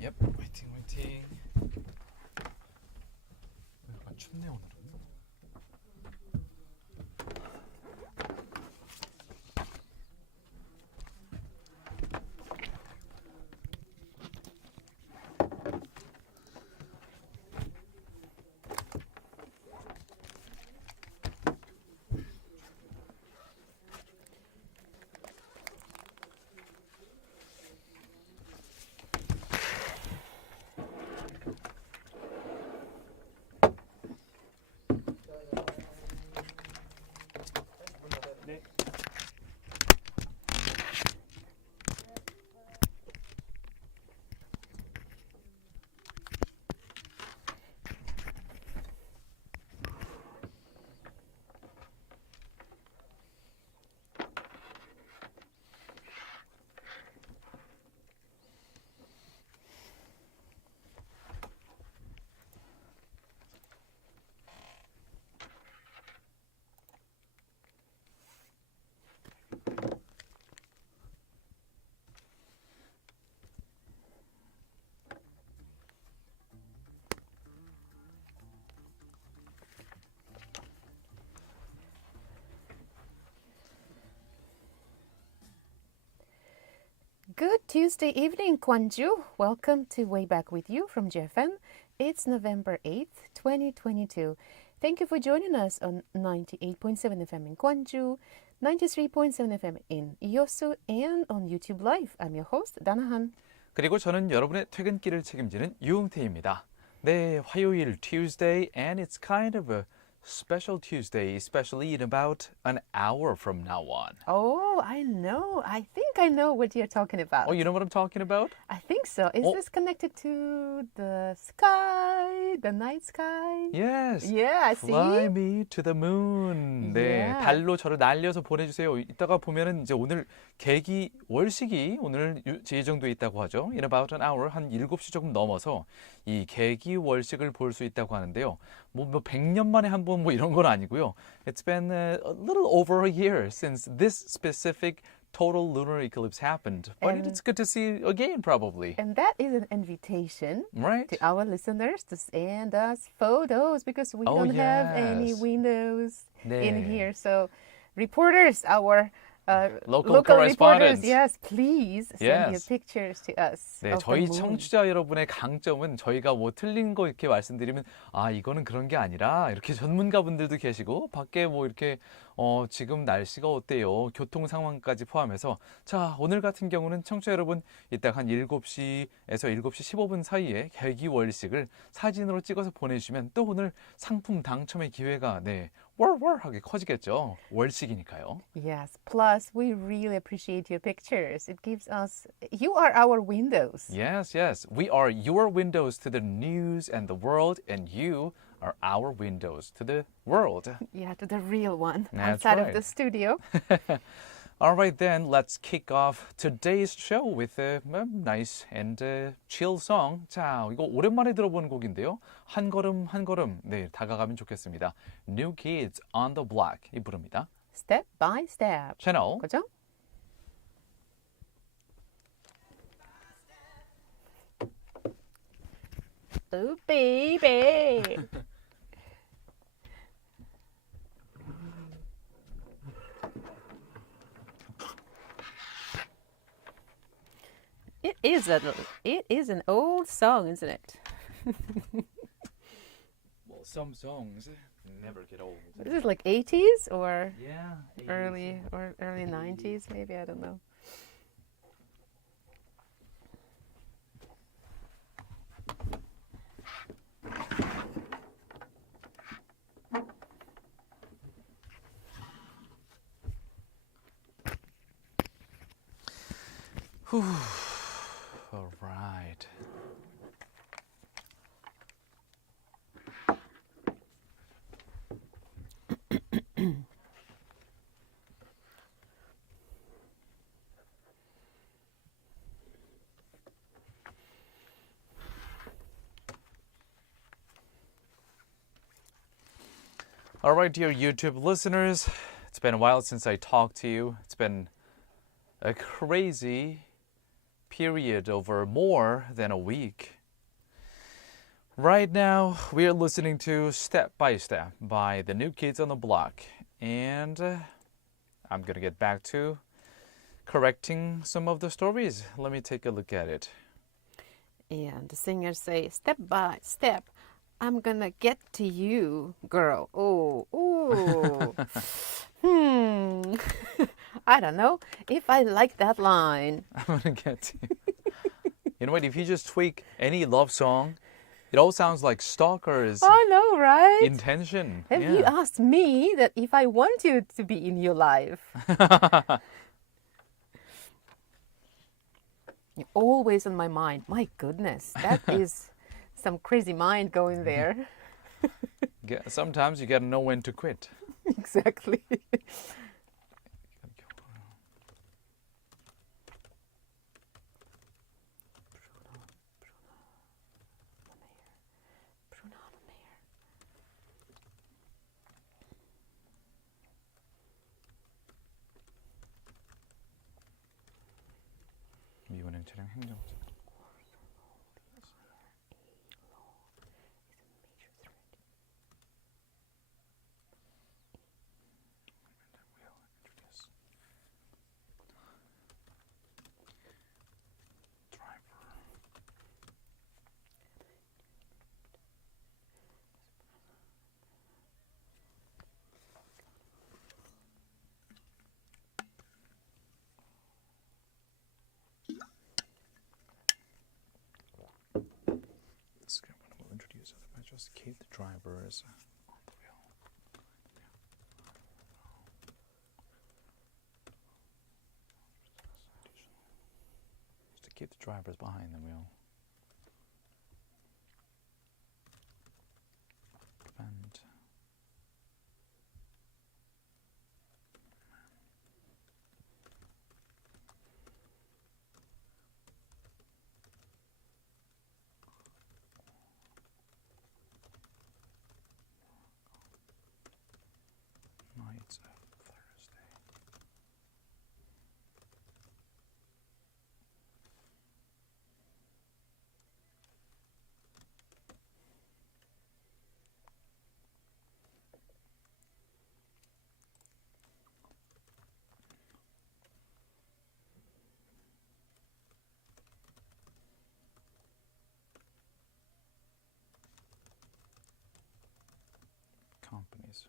Yep, 화이팅 화이팅. 약간 춥네 오늘은. 네. Good Tuesday evening, Gwangju. Welcome to Way Back With You from GFM. It's November 8th, 2022. Thank you for joining us on 98.7 FM in Gwangju, 93.7 FM in Yosu, and on YouTube Live. I'm your host, Danahan. 그리고 저는 여러분의 퇴근길을 책임지는 유흥태입니다. 네, 화요일 Tuesday, and it's kind of a special Tuesday, especially in about an hour from now on. Oh, I know. I think I know what you're talking about. Oh, you know what I'm talking about? I think so. Is this connected to the sky, the night sky? Yes. Yeah, see? Fly me to the moon. 네, Yeah. 달로 저를 날려서 보내주세요. 이따가 보면은 이제 오늘 계기 월식이 오늘 예정돼 있다고 하죠. In about an hour, 한 7시 조금 넘어서 이 계기 월식을 볼 수 있다고 하는데요. 뭐 100년 만에 한 번 뭐 이런 건 아니고요. It's been a little over a year since this specific total lunar eclipse happened. But And- it's good to see again, probably. And that is an invitation Right? to our listeners to send us photos because we Oh, don't have any yes. windows in 네. here. So, reporters, our Local reporters, correspondents. yes, please send your Yes. pictures to us. 네, of the 저희 moon. 청취자 여러분의 강점은 저희가 뭐 틀린 거 이렇게 말씀드리면 아 이거는 그런 게 아니라 이렇게 전문가분들도 계시고 밖에 뭐 이렇게 지금 날씨가 어때요? 교통 상황까지 포함해서 자 오늘 같은 경우는 청취자 여러분 이따 한 7시에서 7시 15분 사이에 개기월식을 사진으로 찍어서 보내주시면 또 오늘 상품 당첨의 기회가 네 월월하게 커지겠죠. 월식이니까요. Yes, plus we really appreciate your pictures. It gives us, you are our windows. Yes, yes. We are your windows to the news and the world, and you are our windows to the world. Yeah, to the real one That's outside right. of the studio. All right, then, let's kick off today's show with a nice and chill song. 자, 이거 오랜만에 들어보는 곡인데요. 한 걸음 한 걸음, 네, 다가가면 좋겠습니다. New Kids on the Block, 이 부릅니다. Step by step. 채널 그죠? Oh, baby. It is an old song, isn't it? Well, some songs never get old. Is it like 80s or Yeah. early 90s? Maybe, I don't know. All right. All right, dear YouTube listeners, it's been a while since I talked to you. It's been a crazy period over more than a week. Right now, we are listening to Step by Step by the New Kids on the Block. And I'm going to get back to correcting some of the stories. Let me take a look at it. And the singers say, step by step, I'm gonna get to you, girl. Oh. I don't know if I like that line. I'm going to get to you. You know what? If you just tweak any love song, it all sounds like stalkers. I know, right? Intention. Have you asked me that if I want you to be in your life? You're always on my mind. My goodness, that is some crazy mind going there. Sometimes you got to know when to quit. Exactly. 미운행 차량 행정사. Just keep the drivers on the wheel. Just to keep the drivers behind the wheel. Prevent. Nights of Thursday. Companies.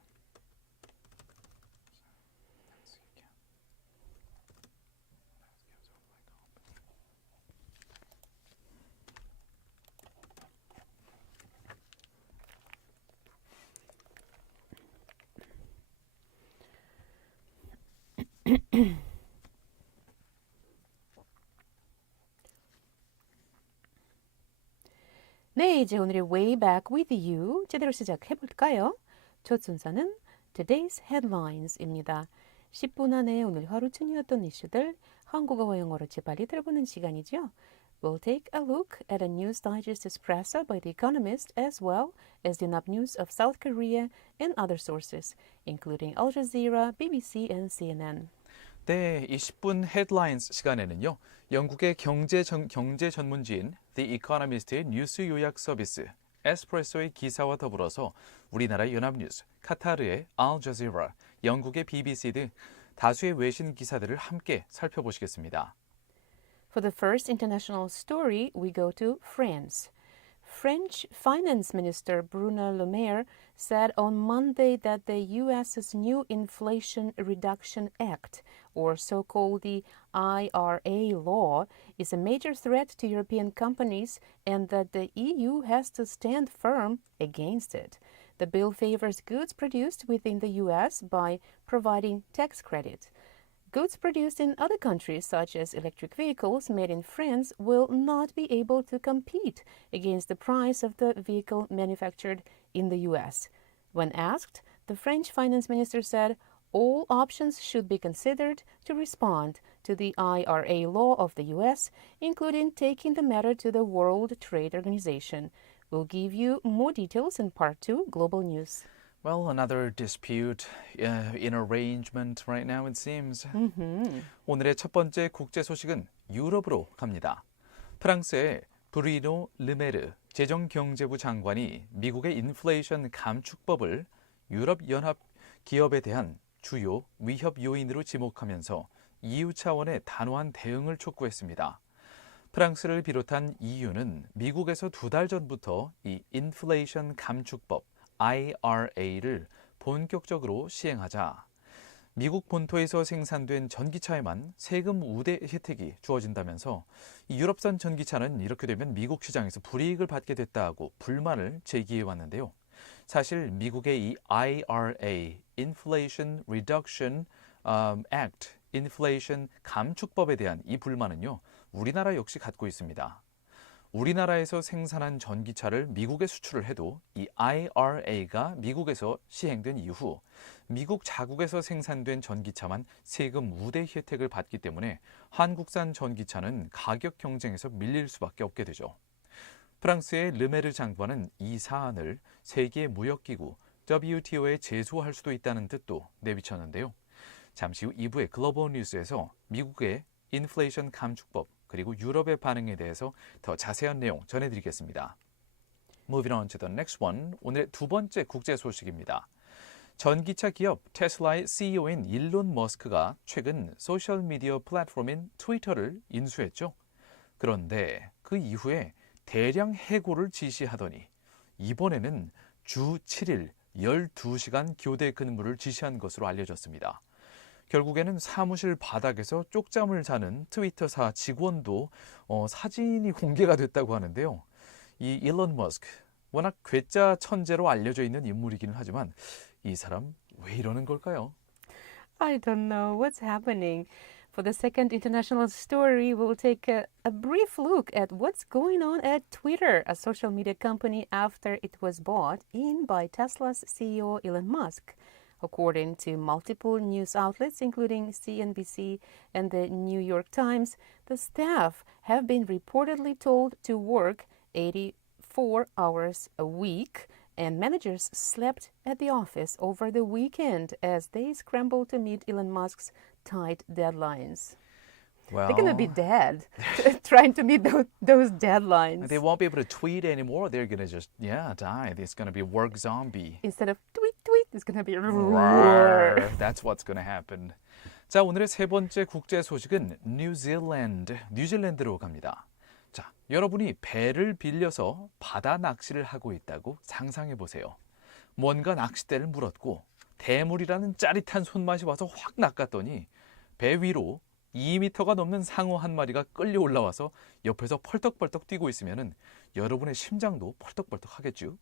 네, 이제 오늘의 Way Back with You 제대로 시작해볼까요? 첫 순서는 Today's Headlines입니다. 10분 안에 오늘 하루쯤이었던 이슈들 한국어와 영어로 재빨리 들어보는 시간이죠. We'll take a look at a news digest espresso by The Economist as well as the up news of South Korea and other sources, including Al Jazeera, BBC and CNN. 네, 이 10분 헤드라인스 시간에는요. 영국의 경제 전문지인 The Economist의 뉴스 요약 서비스 에스프레소의 기사와 더불어서 우리나라 연합뉴스, 카타르의 Al Jazeera, 영국의 BBC 등 다수의 외신 기사들을 함께 살펴보시겠습니다. For the first international story, we go to France. French Finance Minister Bruno Le Maire said on Monday that the U.S.'s new Inflation Reduction Act, or so-called the IRA law, is a major threat to European companies and that the EU has to stand firm against it. The bill favors goods produced within the U.S. by providing tax credit. Goods produced in other countries, such as electric vehicles made in France, will not be able to compete against the price of the vehicle manufactured in the U.S. When asked, the French finance minister said all options should be considered to respond to the IRA law of the U.S., including taking the matter to the World Trade Organization. We'll give you more details in Part 2 Global News. Well, another dispute in arrangement right now, it seems. 오늘의 첫 번째 국제 소식은 유럽으로 갑니다. 프랑스의 브루노 르메르 재정경제부 장관이 미국의 인플레이션 감축법을 유럽연합 기업에 대한 주요 위협 요인으로 지목하면서 EU 차원의 단호한 대응을 촉구했습니다. 프랑스를 비롯한 EU는 미국에서 2달 전부터 이 인플레이션 감축법 IRA를 본격적으로 시행하자 미국 본토에서 생산된 전기차에만 세금 우대 혜택이 주어진다면서 이 유럽산 전기차는 이렇게 되면 미국 시장에서 불이익을 받게 됐다고 불만을 제기해 왔는데요. 사실 미국의 이 IRA, Inflation Reduction Act, 인플레이션 감축법에 대한 이 불만은요, 우리나라 역시 갖고 있습니다. 우리나라에서 생산한 전기차를 미국에 수출을 해도 이 IRA가 미국에서 시행된 이후 미국 자국에서 생산된 전기차만 세금 우대 혜택을 받기 때문에 한국산 전기차는 가격 경쟁에서 밀릴 수밖에 없게 되죠. 프랑스의 르메르 장관은 이 사안을 세계 무역기구 WTO에 제소할 수도 있다는 뜻도 내비쳤는데요. 잠시 후 2부의 글로벌 뉴스에서 미국의 인플레이션 감축법 그리고 유럽의 반응에 대해서 더 자세한 내용 전해드리겠습니다. Moving on to the next one. 오늘의 두 번째 국제 소식입니다. 전기차 기업 테슬라의 CEO인 일론 머스크가 최근 소셜미디어 플랫폼인 트위터를 인수했죠. 그런데 그 이후에 대량 해고를 지시하더니 이번에는 주 7일 12시간 교대 근무를 지시한 것으로 알려졌습니다. 결국에는 사무실 바닥에서 쪽잠을 자는 트위터사 직원도 사진이 공개가 됐다고 하는데요. 이 일론 머스크, 워낙 괴짜 천재로 알려져 있는 인물이기는 하지만 이 사람 왜 이러는 걸까요? I don't know what's happening. For the second international story, we'll take a brief look at what's going on at Twitter, a social media company after it was bought in by Tesla's CEO Elon Musk. According to multiple news outlets, including CNBC and the New York Times, the staff have been reportedly told to work 84 hours a week, and managers slept at the office over the weekend as they scrambled to meet Elon Musk's tight deadlines. Well, They're going to be dead trying to meet those deadlines. they won't be able to tweet anymore. They're going to just, die. It's going to be work zombie. Instead of tweet, tweet, it's going to be Roar. That's what's going to happen. 자, 오늘의 세 번째 국제 소식은 뉴질랜드로 갑니다. 자, 여러분이 배를 빌려서 바다 낚시를 하고 있다고 상상해 보세요. 뭔가 낚싯대를 물었고 대물이라는 짜릿한 손맛이 와서 확 낚았더니 배 위로 2m가 넘는 상어 한 마리가 끌려 올라와서 옆에서 펄떡펄떡 뛰고 있으면 여러분의 심장도 펄떡펄떡 하겠죠.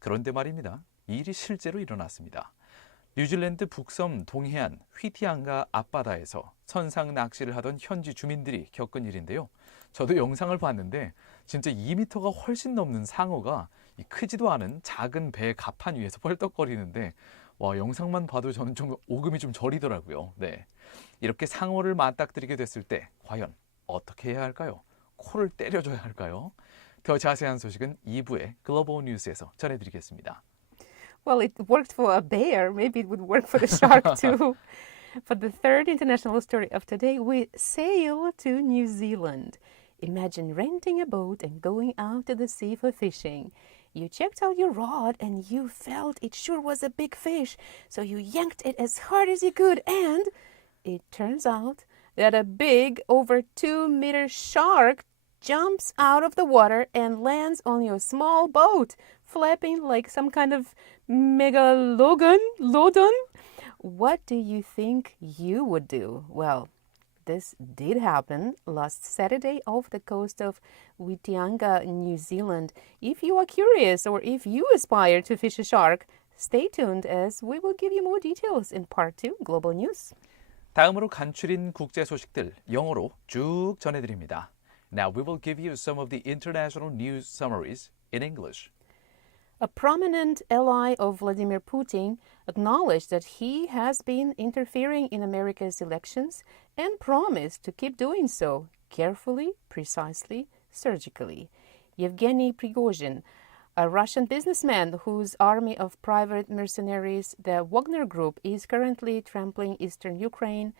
그런데 말입니다. 이 일이 실제로 일어났습니다. 뉴질랜드 북섬 동해안 휘티앙가 앞바다에서 선상 낚시를 하던 현지 주민들이 겪은 일인데요. 저도 영상을 봤는데 진짜 2m가 훨씬 넘는 상어가 이 크지도 않은 작은 배 갑판 위에서 펄떡거리는데 와, 영상만 봐도 저는 좀 오금이 좀 저리더라고요. 네. 이렇게 상어를 맞닥뜨리게 됐을 때 과연 어떻게 해야 할까요? 코를 때려줘야 할까요? 더 자세한 소식은 2부의 글로벌 뉴스에서 전해드리겠습니다. Well, it worked for a bear. Maybe it would work for the shark too. For the third international story of today, we sail to New Zealand. Imagine renting a boat and going out to the sea for fishing. You checked out your rod and you felt it sure was a big fish, so you yanked it as hard as you could, and it turns out that a big, over 2-meter shark jumps out of the water and lands on your small boat, flapping like some kind of megalodon. What do you think you would do? Well, this did happen last Saturday off the coast of Whitianga, New Zealand. If you are curious or if you aspire to fish a shark, stay tuned as we will give you more details in Part 2 Global News. 다음으로 간추린 국제 소식들 영어로 쭉 전해드립니다. Now we will give you some of the international news summaries in English. A prominent ally of Vladimir Putin acknowledged that he has been interfering in America's elections and promised to keep doing so carefully, precisely, surgically. Yevgeny Prigozhin, A Russian businessman whose army of private mercenaries, the Wagner Group, is currently trampling eastern Ukraine,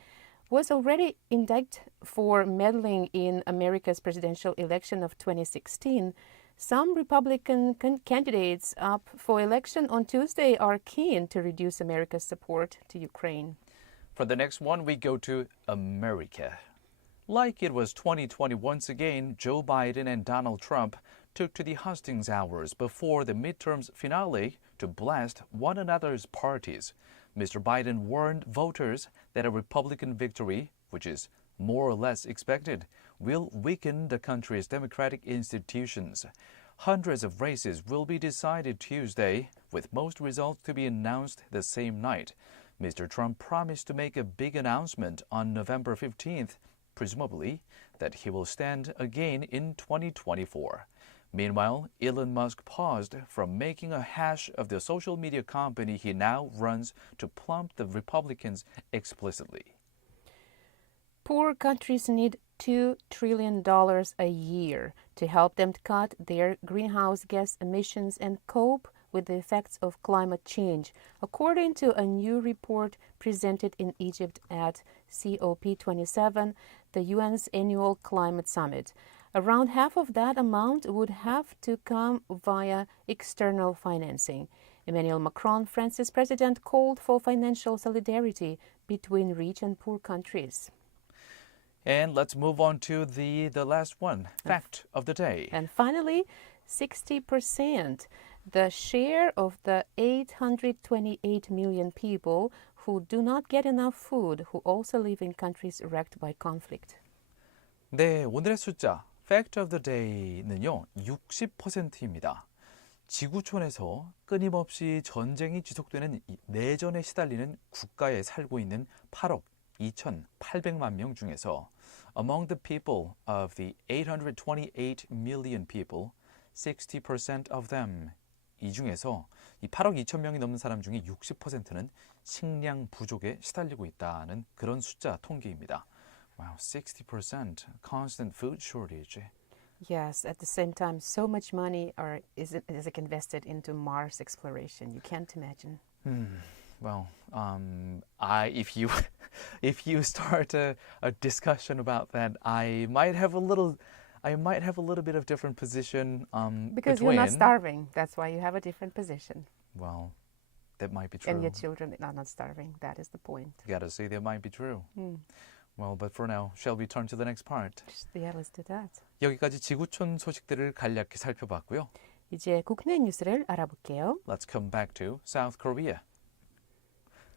was already indicted for meddling in America's presidential election of 2016. Some Republican candidates up for election on Tuesday are keen to reduce America's support to Ukraine. For the next one, we go to America. Like it was 2020 once again, Joe Biden and Donald Trump took to the hustings hours before the midterms finale to blast one another's parties. Mr. Biden warned voters that a Republican victory, which is more or less expected, will weaken the country's democratic institutions. Hundreds of races will be decided Tuesday, with most results to be announced the same night. Mr. Trump promised to make a big announcement on November 15th, presumably that he will stand again in 2024. Meanwhile, Elon Musk paused from making a hash of the social media company he now runs to plump the Republicans explicitly. Poor countries need $2 trillion a year to help them cut their greenhouse gas emissions and cope with the effects of climate change, according to a new report presented in Egypt at COP27, the UN's annual climate summit. Around half of that amount would have to come via external financing. Emmanuel Macron, France's president, called for financial solidarity between rich and poor countries. And let's move on to the last one, fact of the day. And finally, 60%, the share of the 828 million people who do not get enough food, who also live in countries wrecked by conflict. 네, 오늘의 숫자, fact of the day는요, 60%입니다. 지구촌에서 끊임없이 전쟁이 지속되는 내전에 시달리는 국가에 살고 있는 8억 2,800만 명 중에서 among the people of the 828 million people, 60% of them, 이 중에서 이 8억 2천 명이 넘는 사람 중에 60%는 식량 부족에 시달리고 있다는 그런 숫자 통계입니다. Wow, 60% constant food shortage. Yes, at the same time, so much money is invested into Mars exploration. You can't imagine. Well, if you start a discussion about that, I might have a little bit of different position. Because between, you're not starving. That's why you have a different position. Well, that might be true. And your children are not starving. That is the point. You gotta say that might be true. Well, but for now, shall we turn to the next part? Yeah, let's do that. 여기까지 지구촌 소식들을 간략히 살펴봤고요. 이제 국내 뉴스를 알아볼게요. Let's come back to South Korea.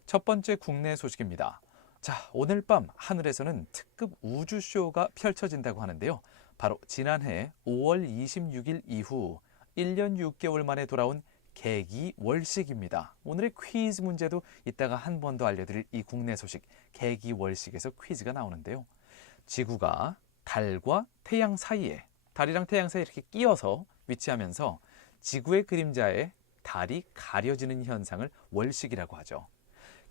첫 번째 국내 소식입니다. 자, 오늘 밤 하늘에서는 특급 우주쇼가 펼쳐진다고 하는데요. 바로 지난해 5월 26일 이후 1년 6개월 만에 돌아온 개기월식입니다. 오늘의 퀴즈 문제도 이따가 한 번 더 알려드릴 이 국내 소식 개기월식에서 퀴즈가 나오는데요. 지구가 달과 태양 사이에, 달이랑 태양 사이에 이렇게 끼어서 위치하면서 지구의 그림자에 달이 가려지는 현상을 월식이라고 하죠.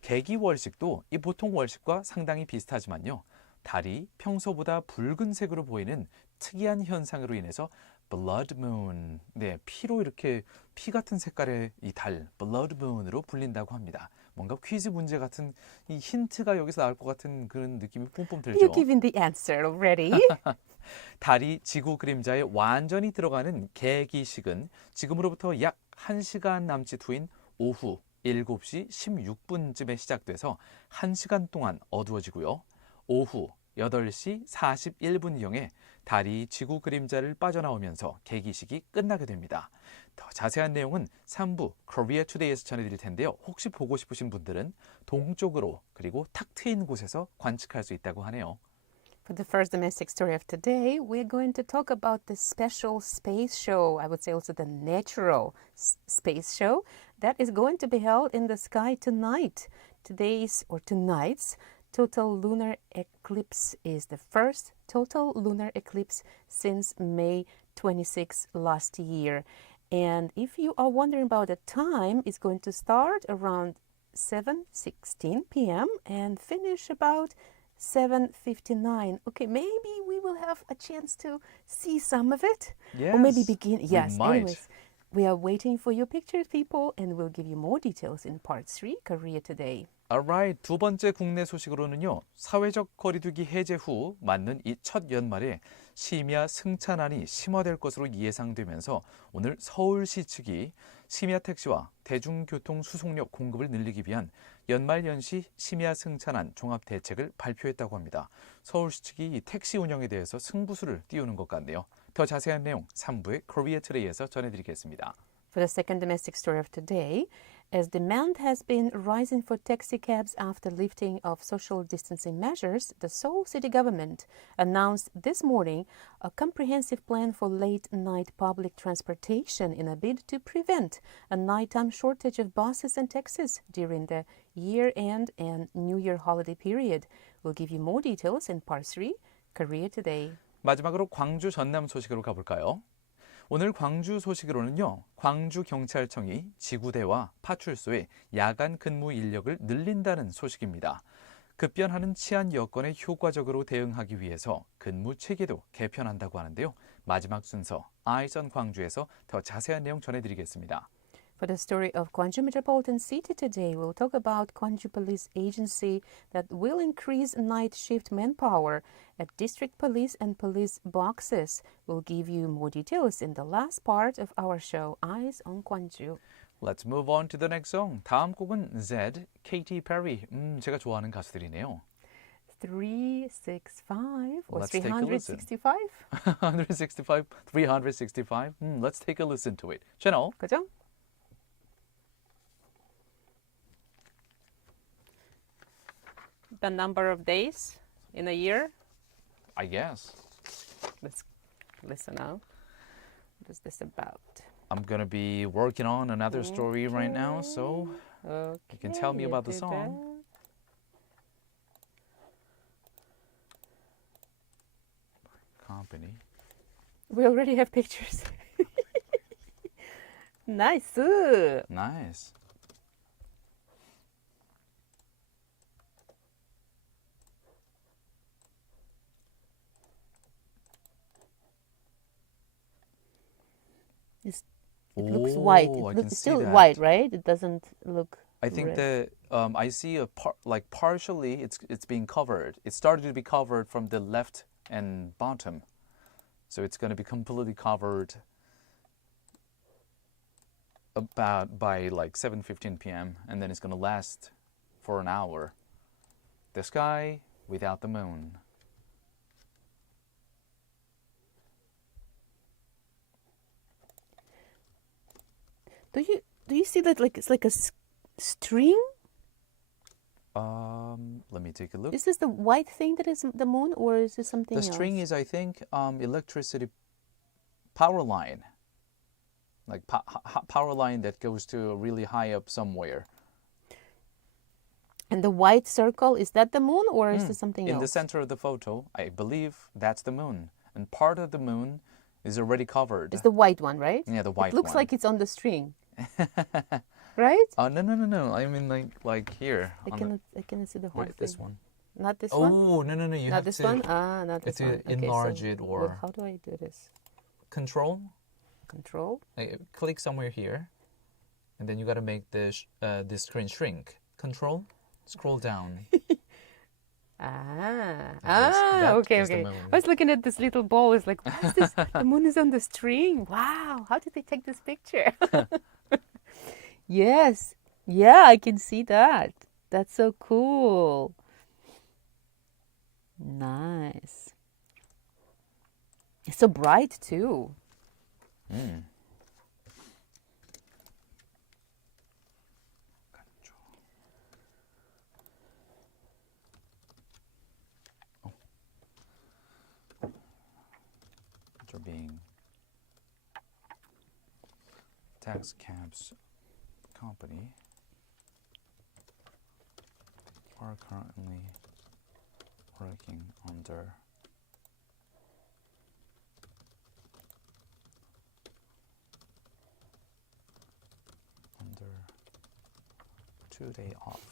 개기월식도 이 보통 월식과 상당히 비슷하지만요. 달이 평소보다 붉은색으로 보이는 특이한 현상으로 인해서 blood moon, 네, 피로 이렇게 피 같은 색깔의 이 달, blood moon으로 불린다고 합니다. 뭔가 퀴즈 문제 같은 이 힌트가 여기서 나올 것 같은 그런 느낌이 뿜뿜 들죠. You're giving the answer already. 달이 지구 그림자에 완전히 들어가는 개기식은 지금으로부터 약 1시간 남짓 후인 오후 7시 16분쯤에 시작돼서 1시간 동안 어두워지고요. 오후 8시 41분경에 달이 지구 그림자를 빠져나오면서 개기식이 끝나게 됩니다. 더 자세한 내용은 3부 Korea Today에서 전해드릴 텐데요. 혹시 보고 싶으신 분들은 동쪽으로 그리고 탁 트인 곳에서 관측할 수 있다고 하네요. For the first domestic story of today, we're going to talk about the special space show, I would say also the natural space show, that is going to be held in the sky tonight. Tonight's total lunar eclipse is the first total lunar eclipse since May 26 last year. And if you are wondering about the time, it's going to start around 7:16 p.m. and finish about 7:59. Okay, maybe we will have a chance to see some of it. Yes, or maybe begin. we Yes, might. anyways. We are waiting for your pictures, people, and we'll give you more details in part 3, Korea Today. Alright, 두 번째 국내 소식으로는요. 사회적 거리두기 해제 후 맞는 이 첫 연말에 심야 승차난이 심화될 것으로 예상되면서 오늘 서울시 측이 심야 택시와 대중교통 수송력 공급을 늘리기 위한 연말 연시 심야 승차난 종합 대책을 발표했다고 합니다. 서울시 측이 이 택시 운영에 대해서 승부수를 띄우는 것 같네요. 더 자세한 내용 3부의 Korea Today에서 전해드리겠습니다. For the second domestic story of today, as demand has been rising for taxi cabs after lifting of social distancing measures, the Seoul city government announced this morning a comprehensive plan for late-night public transportation in a bid to prevent a nighttime shortage of buses and taxis during the year-end and New Year holiday period. We'll give you more details in part 3, Korea Today. 마지막으로 광주 전남 소식으로 가볼까요? 오늘 광주 소식으로는요. 광주경찰청이 지구대와 파출소의 야간 근무 인력을 늘린다는 소식입니다. 급변하는 치안 여건에 효과적으로 대응하기 위해서 근무 체계도 개편한다고 하는데요. 마지막 순서 Eyes on 광주에서 더 자세한 내용 전해드리겠습니다. For the story of Gwangju Metropolitan City today, we'll talk about Gwangju Police Agency that will increase night shift manpower at district police and police boxes. We'll give you more details in the last part of our show, Eyes on Gwangju. Let's move on to the next song. 다음 곡은 Zed, Katy Perry. 제가 좋아하는 가수들이네요. 365 or Let's take a listen. 365? 165, 365. Let's take a listen to it. 채널 그죠? The number of days in a year. I guess. Let's listen now. What is this about? I'm going to be working on another story right now, so Okay, you can tell me about the do song. Company. that. We already have pictures. Nice. Nice. It looks white. Oh, I It can looks see still that. white, right? It doesn't look. I think red. that I see a like partially it's being covered. It started to be covered from the left and bottom, so it's going to be completely covered about by like 7:15 p.m. and then it's going to last for an hour. The sky without the moon. Do you see that like it's like a string? Let me take a look. Is this the white thing that is the moon, or is this something The else? string is, I think, electricity power line, like power line that goes to really high up somewhere. And the white circle, is that the moon, or is this something In else? the center of the photo, I believe that's the moon, and part of the moon is already covered. It's the white one, right? Yeah, the white It looks one. like it's on the string. Right? No. I mean like here. I cannot see the whole Wait, thing. this one. Not this one? Oh, no. You Not have this to one? Ah, not this to one. Okay, enlarge so it or how do I do this? control. Control? Click somewhere here, and then you got to make the screen shrink. Control, scroll down. that Okay. is the moon. I was looking at this little ball. It's like, what is this? The moon is on the string. Wow. How did they take this picture? Yes. Yeah, I can see that. That's so cool. Nice. It's so bright too. Are being tax cabs company are currently working under under 2-day off.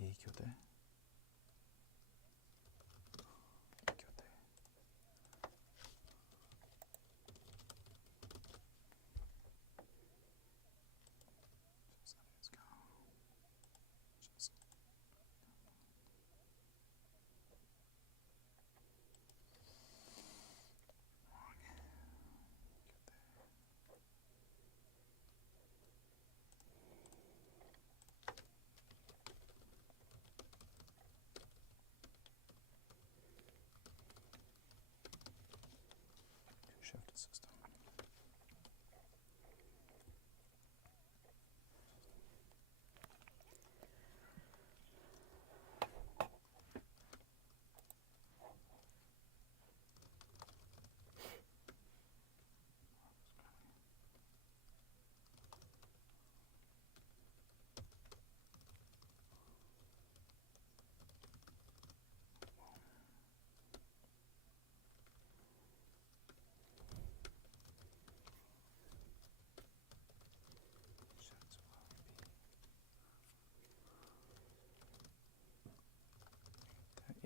이교대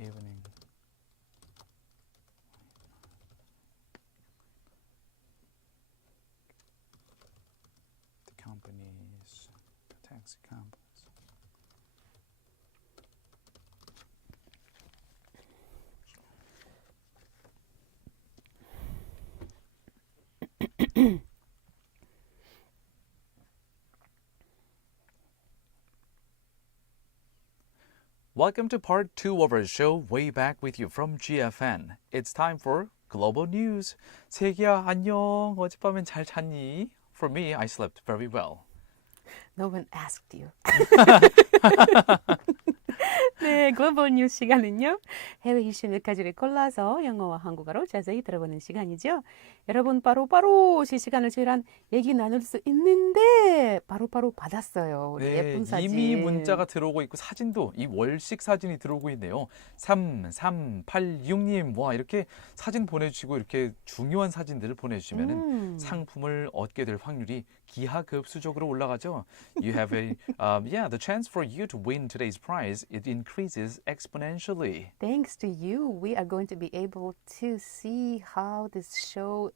evening. The companies, taxi companies. Welcome to part 2 of our show, Way Back with You from GFN. It's time for Global News. 세기야, 안녕. 어젯밤엔 잘 잤니? For me, I slept very well. No one asked you. 네, 글로벌 뉴스 시간은요. 해외 이슈 몇 가지를 골라서 영어와 한국어로 자세히 들어보는 시간이죠. 여러분 바로 실시간을 저희랑 얘기 나눌 수 있는데 바로 받았어요. 우리 예쁜 사진. 이미 문자가 들어오고 있고 사진도 이 월식 사진이 들어오고 있네요. 3386님, 와 이렇게 사진 보내주시고 이렇게 중요한 사진들을 보내주시면은 상품을 얻게 될 확률이 기하급수적으로 올라가죠. You have the chance for you to win today's prize. It increases exponentially. Thanks to you, we are going to be able to see how this show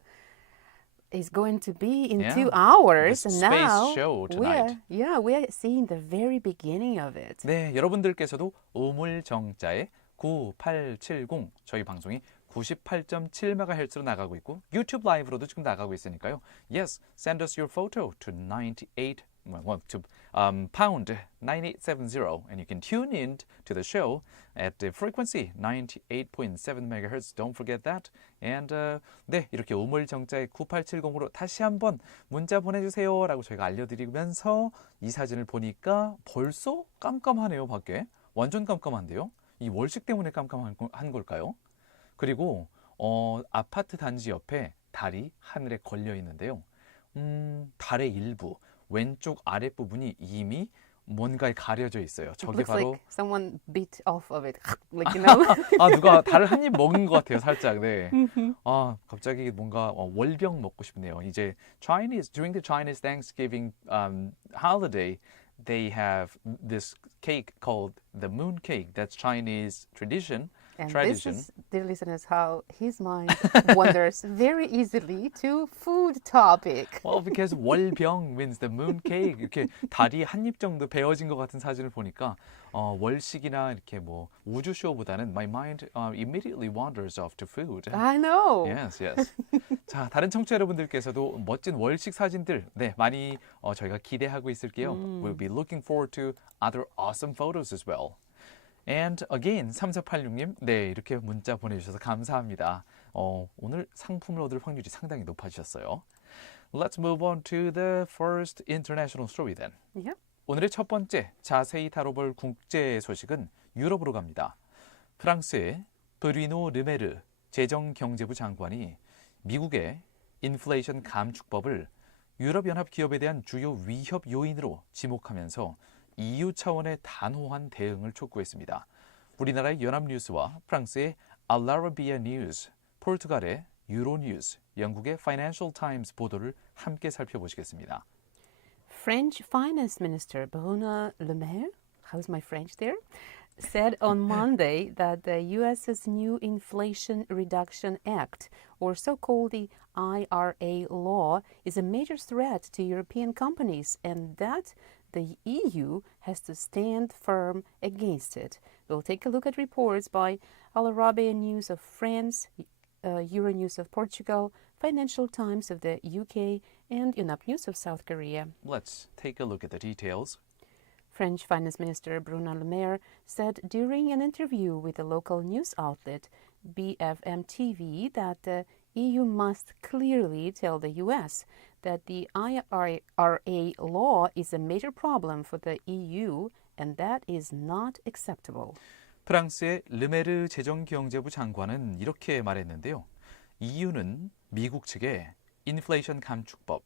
is going to be in 2 hours. This And space now show tonight. we're seeing the very beginning of it. 네, 여러분들께서도 우물정자에 9870 저희 방송이 98.7MHz로 나가고 있고 유튜브 라이브로도 지금 나가고 있으니까요. Yes, send us your photo to pound 9870 and you can tune in to the show at the frequency 98.7MHz. Don't forget that. And 네, 이렇게 우물정자에 9870으로 다시 한번 문자 보내주세요 라고 저희가 알려드리면서 이 사진을 보니까 벌써 깜깜하네요. 밖에 완전 깜깜한데요. 이 월식 때문에 깜깜한 걸까요? 그리고 아파트 단지 옆에 달이 하늘에 걸려 있는데요. 달의 일부 왼쪽 아랫부분이 이미 뭔가에 가려져 있어요. 저게 Looks 바로 like someone bit off of it. Like, you know. 누가 달을 한 입 먹은 것 같아요. 살짝. 네. 갑자기 뭔가 월병 먹고 싶네요. 이제 during the Chinese Thanksgiving holiday, they have this cake called the moon cake. That's Chinese tradition. And tradition. this is, dear listeners, how his mind wanders very easily to food topic. Well, because 월병 means the moon cake. 이렇게 달이 한 입 정도 베어진 것 같은 사진을 보니까 월식이나 이렇게 뭐 우주 쇼보다는 my mind immediately wanders off to food. I know. Yes. 자, 다른 청취자 여러분들께서도 멋진 월식 사진들 많이 저희가 기대하고 있을게요. We'll be looking forward to other awesome photos as well. And again, 3486님, 네, 이렇게 문자 보내주셔서 감사합니다. 오늘 상품을 얻을 확률이 상당히 높아지셨어요. Let's move on to the first international story then. Yeah. 오늘의 첫 번째 자세히 다뤄볼 국제 소식은 유럽으로 갑니다. 프랑스의 브루노 르메르 재정경제부 장관이 미국의 인플레이션 감축법을 유럽연합 기업에 대한 주요 위협 요인으로 지목하면서 EU 차원의 단호한 대응을 촉구했습니다. 우리나라의 연합뉴스와 프랑스의 알라라비아 뉴스, 포르투갈의 유로뉴스, 영국의 파이낸셜 타임스 보도를 함께 살펴보시겠습니다. French Finance Minister Bruno Le Maire, how's my French there, said on Monday that the U.S.'s new Inflation Reduction Act, or so-called the IRA law, is a major threat to European companies and that the EU has to stand firm against it. We'll take a look at reports by Al Arabiya News of France, Euronews of Portugal, Financial Times of the UK, and Yonhap News of South Korea. Let's take a look at the details. French Finance Minister Bruno Le Maire said during an interview with the local news outlet BFM TV that the EU must clearly tell the US that the IRA law is a major problem for the EU and that is not acceptable. 프랑스의 르메르 재정경제부 장관은 이렇게 말했는데요. EU는 미국 측에 인플레이션 감축법,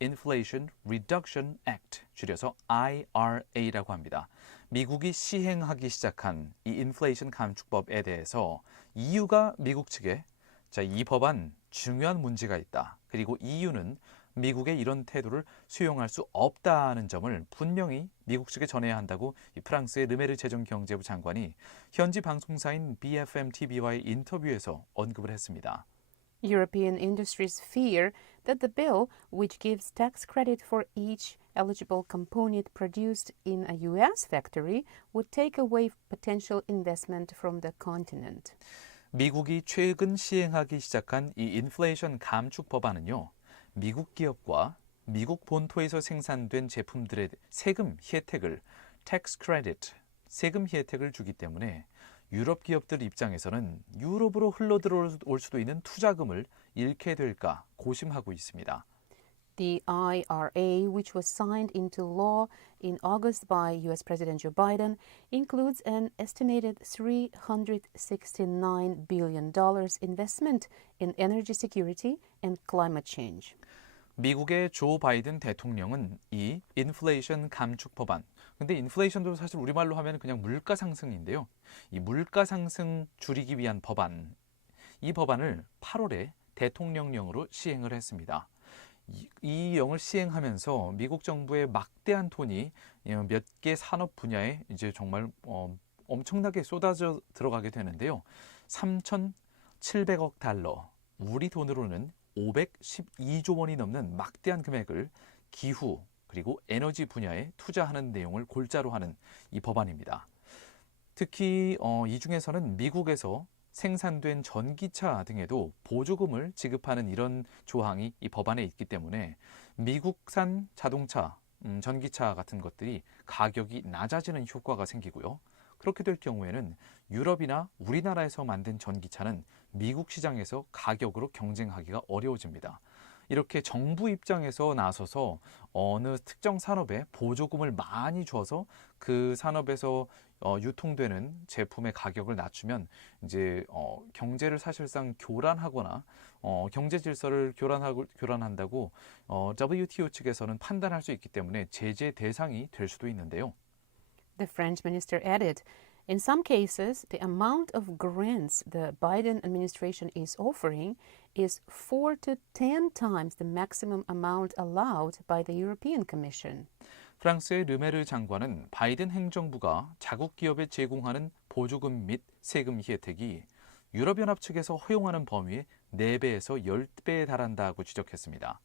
Inflation Reduction Act, 줄여서 IRA라고 합니다. 미국이 시행하기 시작한 이 인플레이션 감축법에 대해서 EU가 미국 측에 이 법안 중요한 문제가 있다. 그리고 EU는 미국의 이런 태도를 수용할 수 없다는 점을 분명히 미국 측에 전해야 한다고 프랑스의 르메르 재정경제부 장관이 현지 방송사인 BFM TV와의 인터뷰에서 언급을 했습니다. European industries fear that the bill, which gives tax credit for each eligible component produced in a U.S. factory, would take away potential investment from the continent. 미국이 최근 시행하기 시작한 이 인플레이션 감축 법안은요. 미국 기업과 미국 본토에서 생산된 제품들의 세금 혜택을 tax credit, 세금 혜택을 주기 때문에 유럽 기업들 입장에서는 유럽으로 흘러들어올 수도 있는 투자금을 잃게 될까 고심하고 있습니다. The IRA, which was signed into law in August by U.S. President Joe Biden, includes an estimated $369 billion investment in energy security and climate change. 미국의 조 바이든 대통령은 이 인플레이션 감축 법안, 근데 인플레이션도 사실 우리말로 하면 그냥 물가 상승인데요. 이 물가 상승 줄이기 위한 법안, 이 법안을 8월에 대통령령으로 시행을 했습니다. 이 영을 시행하면서 미국 정부의 막대한 돈이 몇 개 산업 분야에 이제 정말 엄청나게 쏟아져 들어가게 되는데요. 3,700억 달러, 우리 돈으로는 512조 원이 넘는 막대한 금액을 기후 그리고 에너지 분야에 투자하는 내용을 골자로 하는 이 법안입니다. 특히 이 중에서는 미국에서 생산된 전기차 등에도 보조금을 지급하는 이런 조항이 이 법안에 있기 때문에 미국산 자동차, 전기차 같은 것들이 가격이 낮아지는 효과가 생기고요. 그렇게 될 경우에는 유럽이나 우리나라에서 만든 전기차는 미국 시장에서 가격으로 경쟁하기가 어려워집니다. 이렇게 정부 입장에서 나서서 어느 특정 산업에 보조금을 많이 줘서 그 산업에서 유통되는 제품의 가격을 낮추면 이제 경제를 사실상 교란하거나 경제 질서를 교란한다고 WTO 측에서는 판단할 수 있기 때문에 제재 대상이 될 수도 있는데요. The French minister added, in some cases, the amount of grants the Biden administration is offering is 4 to 10 times the maximum amount allowed by the European Commission. 프랑스의 르메르 장관은 바이든 행정부가 자국 기업에 제공하는 보조금 및 세금 혜택이 유럽연합 측에서 허용하는 범위의 4배에서 10배에 달한다고 지적했습니다.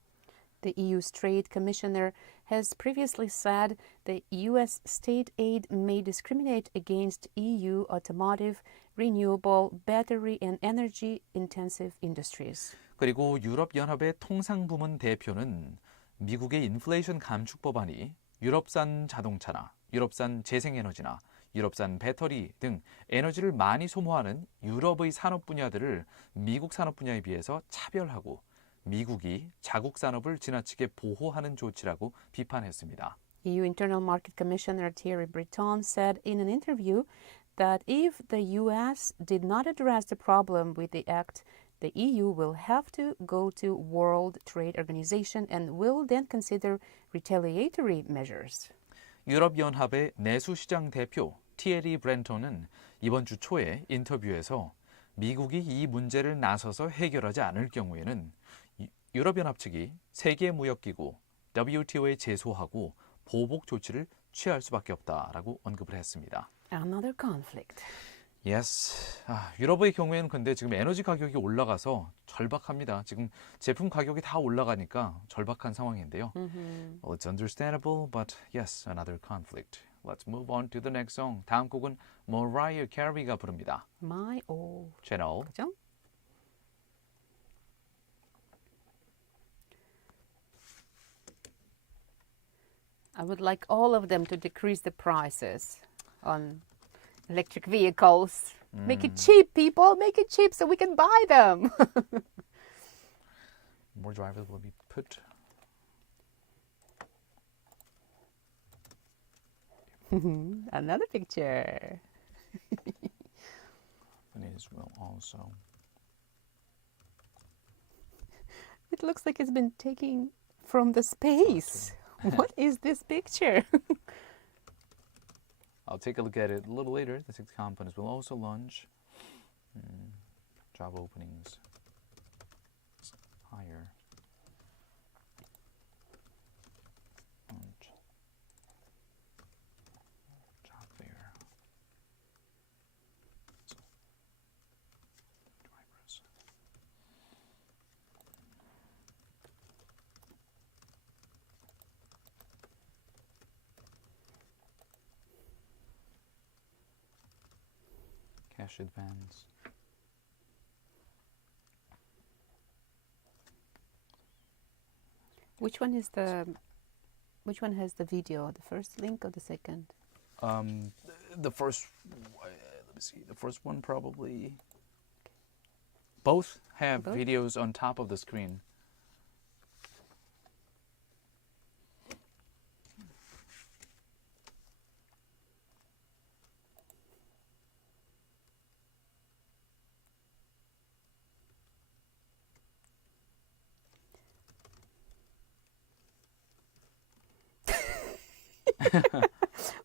The EU's Trade Commissioner has previously said the U.S. state aid may discriminate against EU automotive, renewable, battery and energy-intensive industries. 그리고 유럽연합의 통상부문 대표는 미국의 인플레이션 감축 법안이 유럽산 자동차나 유럽산 재생에너지나 유럽산 배터리 등 에너지를 많이 소모하는 유럽의 산업 분야들을 미국 산업 분야에 비해서 차별하고 미국이 자국 산업을 지나치게 보호하는 조치라고 비판했습니다. EU Internal Market Commissioner Thierry Breton said in an interview that if the U.S. did not address the problem with the act, the EU will have to go to World Trade Organization and will then consider retaliatory measures. 유럽연합의 내수시장 대표 티에리 브렌턴은 이번 주 초에 인터뷰에서 미국이 이 문제를 나서서 해결하지 않을 경우에는 유럽연합 측이 세계무역기구 WTO에 제소하고 보복 조치를 취할 수밖에 없다라고 언급을 했습니다. Another conflict. Yes. 유럽의 경우에는 근데 지금 에너지 가격이 올라가서 절박합니다. 지금 제품 가격이 다 올라가니까 절박한 상황인데요. Well, it's understandable, but yes, another conflict. Let's move on to the next song. 다음 곡은 Mariah Carey가 부릅니다. My oh. 채널 그죠? I would like all of them to decrease the prices on electric vehicles. Make it cheap, people. Make it cheap so we can buy them. More drivers will be put. Another picture. And it will also. It looks like it's been taken from the space. What is this picture? I'll take a look at it a little later. The six companies will also launch job openings higher. dash advance. Which one has the video? The first link or the second? The first, let me see, the first one probably. Both have Both? videos on top of the screen.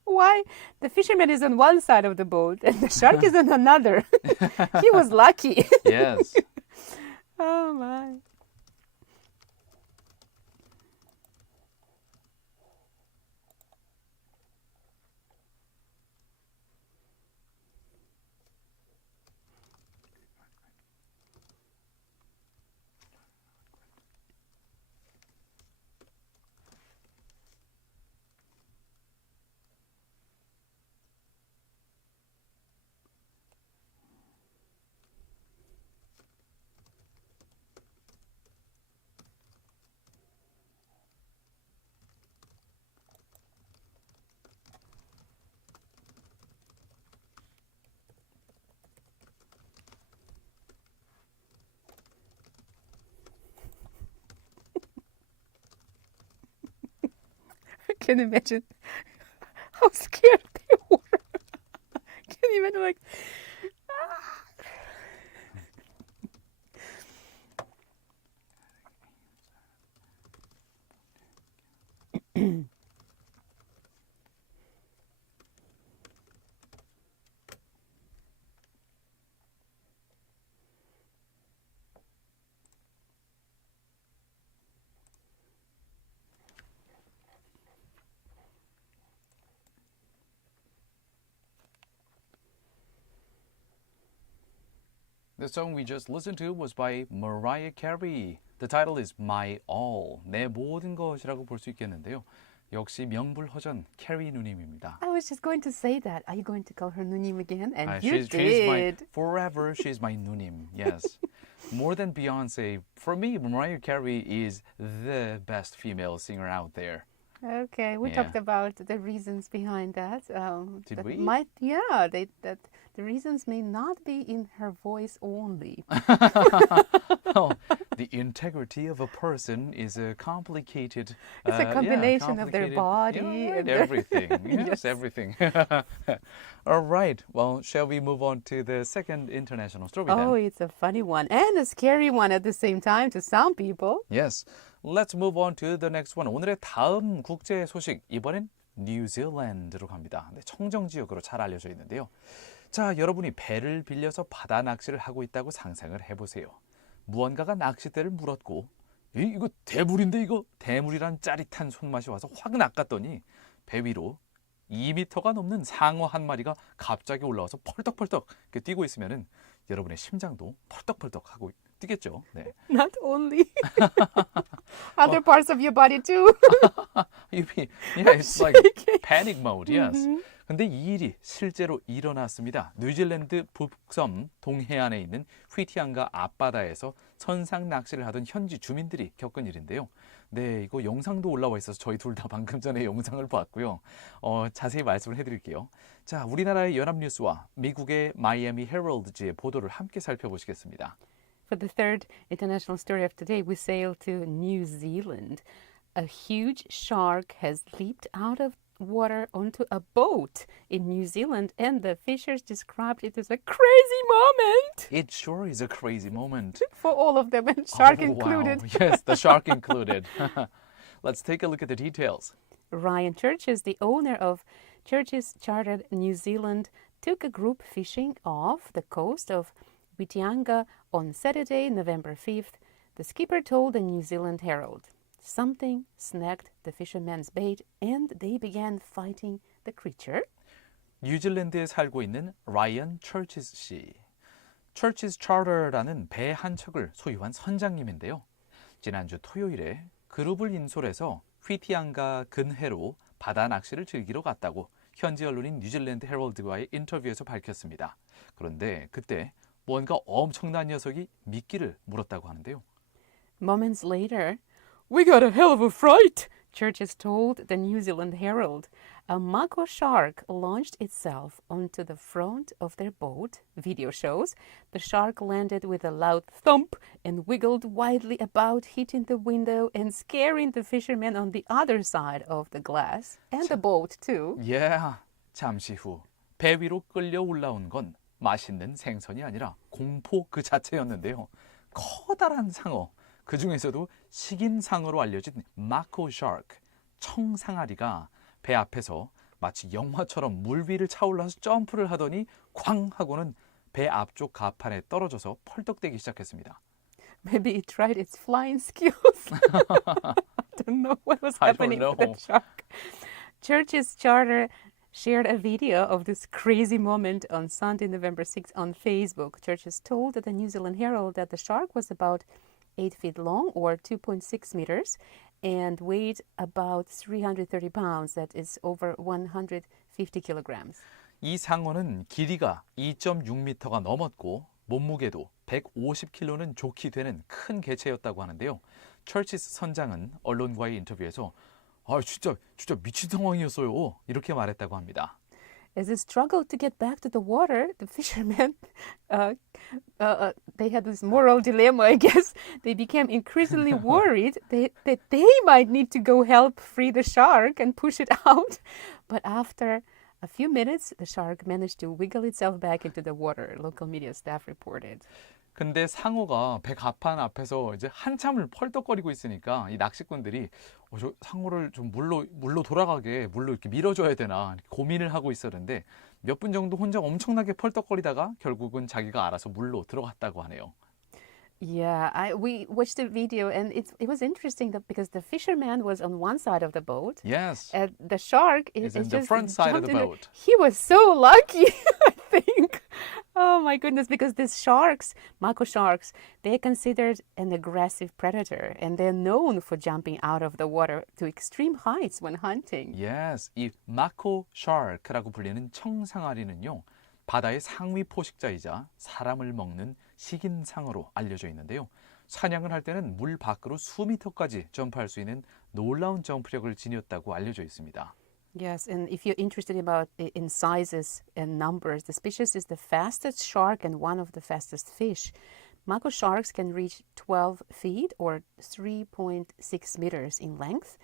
Why? The fisherman is on one side of the boat and the shark is on another. He was lucky. Yes. Oh my. I can imagine how scared they were. Can you imagine like The song we just listened to was by Mariah Carey. The title is My All, 내 모든 것이라고 볼 수 있겠는데요. 역시 명불허전 캐리 누님입니다. I was just going to say that. Are you going to call her Nunim again? And you she's my, did. forever, she's my nunim, yes. More than Beyonce, for me, Mariah Carey is the best female singer out there. Okay, we Yeah. talked about the reasons behind that. Did that we? That the reasons may not be in her voice only. Oh, the integrity of a person is a complicated. It's a combination of their complicated- body Yeah, right, and their- everything. Yes, Yes. everything. All right. Well, shall we move on to the second international story then? Oh, it's a funny one and a scary one at the same time to some people. Yes. Let's move on to the next one. 오늘의 다음 국제 소식. 이번엔 뉴질랜드로 갑니다. 네, 청정 지역으로 잘 알려져 있는데요. 자, 여러분이 배를 빌려서 바다 낚시를 하고 있다고 상상을 해보세요. 무언가가 낚싯대를 물었고 이거 대물인데 이거 대물이란 짜릿한 손맛이 와서 확 낚았더니 배 위로 2m가 넘는 상어 한 마리가 갑자기 올라와서 펄떡펄떡 이렇게 뛰고 있으면은 여러분의 심장도 펄떡펄떡 하고 뛰겠죠. 네. Not only other parts of your body too. Yeah, it's like panic mode. Yes. 근데 이 일이 실제로 일어났습니다. 뉴질랜드 북섬 동해안에 있는 휘티안가 앞바다에서 선상 낚시를 하던 현지 주민들이 겪은 일인데요. 네, 이거 영상도 올라와 있어서 저희 둘 다 방금 전에 영상을 봤고요. 자세히 말씀을 해드릴게요. 자, 우리나라의 연합뉴스와 미국의 마이애미 헤럴드지의 보도를 함께 살펴보시겠습니다. For the third international story of today, we sail to New Zealand. A huge shark has leaped out of water onto a boat in New Zealand, and the fishers described it as a crazy moment It sure is a crazy moment. for all of them, and shark Oh, included. Wow. Yes, the shark included. Let's take a look at the details. Ryan Churches, the owner of Churches Chartered New Zealand, took a group fishing off the coast of Whitianga on Saturday, November 5th. The skipper told the New Zealand Herald. Something snagged the fisherman's bait and they began fighting the creature. 뉴질랜드에 살고 있는 라이언 철치스 씨. 철치스 차터라는 배 한 척을 소유한 선장님인데요. 지난주 토요일에 그룹을 인솔해서 휘티안가 근해로 바다 낚시를 즐기러 갔다고 현지 언론인 뉴질랜드 헤럴드와의 인터뷰에서 밝혔습니다. 그런데 그때 뭔가 엄청난 녀석이 미끼를 물었다고 하는데요. Moments later, we got a hell of a fright, Churches told the New Zealand Herald. A mako shark launched itself onto the front of their boat, video shows. The shark landed with a loud thump and wiggled wildly about, hitting the window and scaring the fishermen on the other side of the glass and the boat too. 잠시 후 배 위로 끌려 올라온 건 맛있는 생선이 아니라 공포 그 자체였는데요. 커다란 상어, 그 중에서도 식인상어로 알려진 마코 샤크, 청상아리가 배 앞에서 마치 영화처럼 물 위를 차올라서 점프를 하더니 쾅 하고는 배 앞쪽 가판에 떨어져서 펄떡대기 시작했습니다. Maybe it tried its flying skills. I don't know what was happening with that shark. Church's charter shared a video of this crazy moment on Sunday, November 6th on Facebook. Churches told the New Zealand Herald that the shark was about 8 feet long or 2.6 meters and weighed about 330 pounds. That is over 150 kilograms. 이 상어는 길이가 2.6m가 넘었고 몸무게도 150kg는 좋게 되는 큰 개체였다고 하는데요. 철치스 선장은 언론과의 인터뷰에서 진짜 미친 상황이었어요. 이렇게 말했다고 합니다. As they struggled to get back to the water, the fishermen, they had this moral dilemma, I guess. They became increasingly worried that they might need to go help free the shark and push it out. But after a few minutes, the shark managed to wiggle itself back into the water, local media staff reported. 근데 상어가 배 가판 앞에서 이제 한참을 펄떡거리고 있으니까 이 낚시꾼들이 저 상어를 좀 물로 돌아가게 물로 이렇게 밀어줘야 되나 이렇게 고민을 하고 있었는데 몇 분 정도 혼자 엄청나게 펄떡거리다가 결국은 자기가 알아서 물로 들어갔다고 하네요. Yeah, we watched the video and it was interesting that because the fisherman was on one side of the boat. Yes. And the shark is in the just front side of jumped the in boat. He was so lucky, I think. Oh my goodness, because these sharks, mako sharks, they're considered an aggressive predator and they're known for jumping out of the water to extreme heights when hunting. Yes, 이 마코 샤크라고 불리는 청상아리는요. 바다의 상위 포식자이자 사람을 먹는 식인상어로 알려져 있는데요. 사냥을 할 때는 물 밖으로 수미터까지 점프할 수 있는 놀라운 점프력을 지녔다고 알려져 있습니다. Yes, and if you're interested about in sizes and numbers, the species is the fastest shark and one of the fastest fish. Mako sharks can reach 12 feet or 3.6 meters in length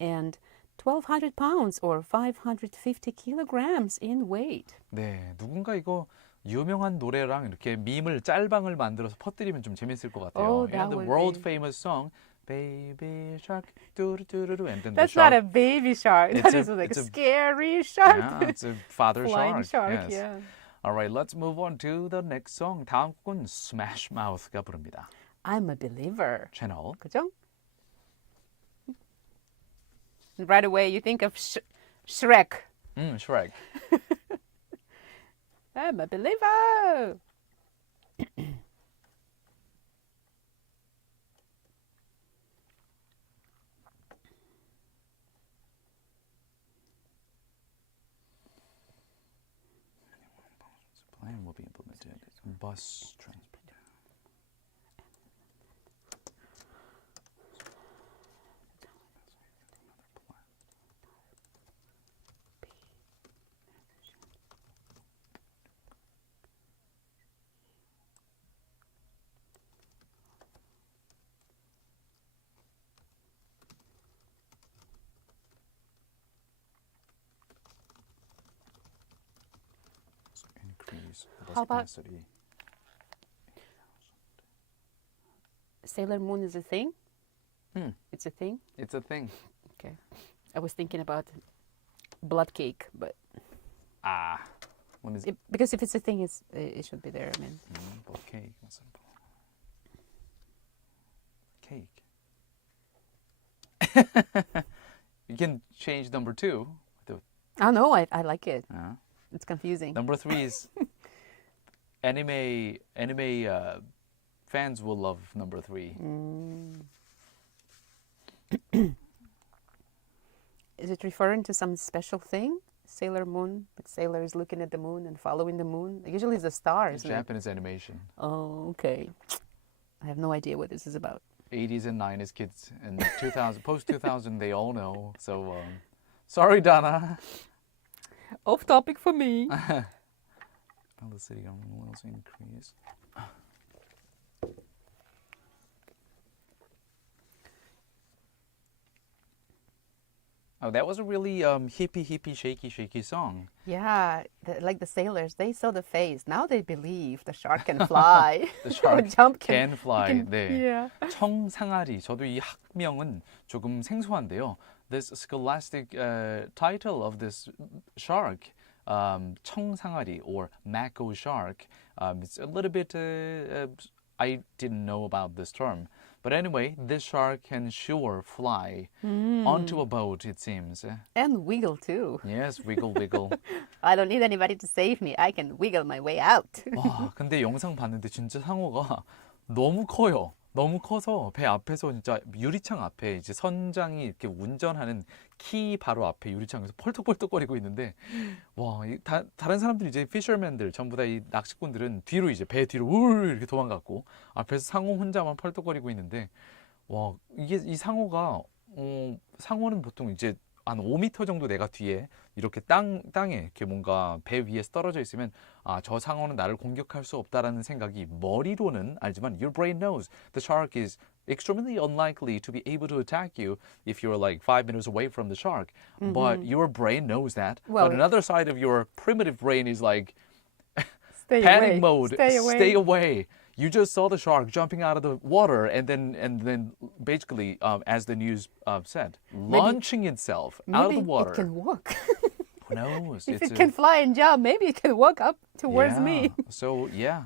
and 1,200 pounds or 550 kilograms in weight. 네, 누군가 이거 유명한 노래랑 이렇게 밈을 짤방을 만들어서 퍼뜨리면 좀 재밌을 것 같아요. Oh, You know, that the would world be. famous song, Baby Shark, doo-doo-doo-doo, and then That's the shark. not a baby shark. It's That a- is like it's a a- scary shark. Yeah, it's a father Flying shark. shark, Yes. yeah. All right, let's move on to the next song. 다음 곡은 Smash Mouth가 부릅니다. I'm a believer. 채널. 그죠? Right away you think of Shrek. Shrek. I'm a believer. Plan will be implemented. Bus transport. Increase the bus How about- capacity. Sailor Moon is a thing? It's a thing? It's a thing. Okay. I was thinking about blood cake, but When is because if it's a thing, it should be there. I mean, cake? Cake. You can change number 2. oh no, I like it. Uh, It's confusing. number 3 is anime. Fans will love number 3. Is it referring to some special thing? Sailor Moon. The sailor is looking at the moon and following the moon. Usually it's the stars. It's Japanese animation. Oh, okay. I have no idea what this is about. 80s and 90s kids and 2000, post 2000, they all know. So, sorry, Donna. Off topic for me. The city will also increase. Oh, that was a really hippie, shaky song. Yeah, like the sailors, they saw the face. Now they believe the shark can fly. The shark jump can fly. 네. Yeah. 청상아리. 저도 이 학명은 조금 생소한데요. This scholastic title of this shark, 청상아리 or mako shark, it's a little bit. I didn't know about this term. But anyway, this shark can sure fly onto a boat, it seems. And wiggle too. Yes, wiggle. I don't need anybody to save me. I can wiggle my way out. 와, 근데 영상 봤는데 진짜 상어가 너무 커요. 너무 커서 배 앞에서 진짜 유리창 앞에 이제 선장이 이렇게 운전하는 키 바로 앞에 유리창에서 펄떡펄떡거리고 있는데 와, 다른 사람들이 이제 피셔맨들 전부 다 이 낚시꾼들은 뒤로 이제 배 뒤로 울 이렇게 도망갔고 앞에서 상어 혼자만 펄떡거리고 있는데 와, 이게 이 상어가 상어는 보통 이제 한 5m 정도 내가 뒤에 이렇게 땅에 이렇게 뭔가 배 위에 떨어져 있으면 아, 저 상어는 나를 공격할 수 없다라는 생각이 머리로는 알지만 your brain knows the shark is extremely unlikely to be able to attack you if you're like 5 meters away from the shark. But your brain knows that. Well, but another side of your primitive brain is like Stay panic away. mode. Stay away. You just saw the shark jumping out of the water and then basically, as the news said, launching itself out of the water. Maybe it can walk. Who knows? If it can fly and jump, maybe it can walk up towards me. So yeah,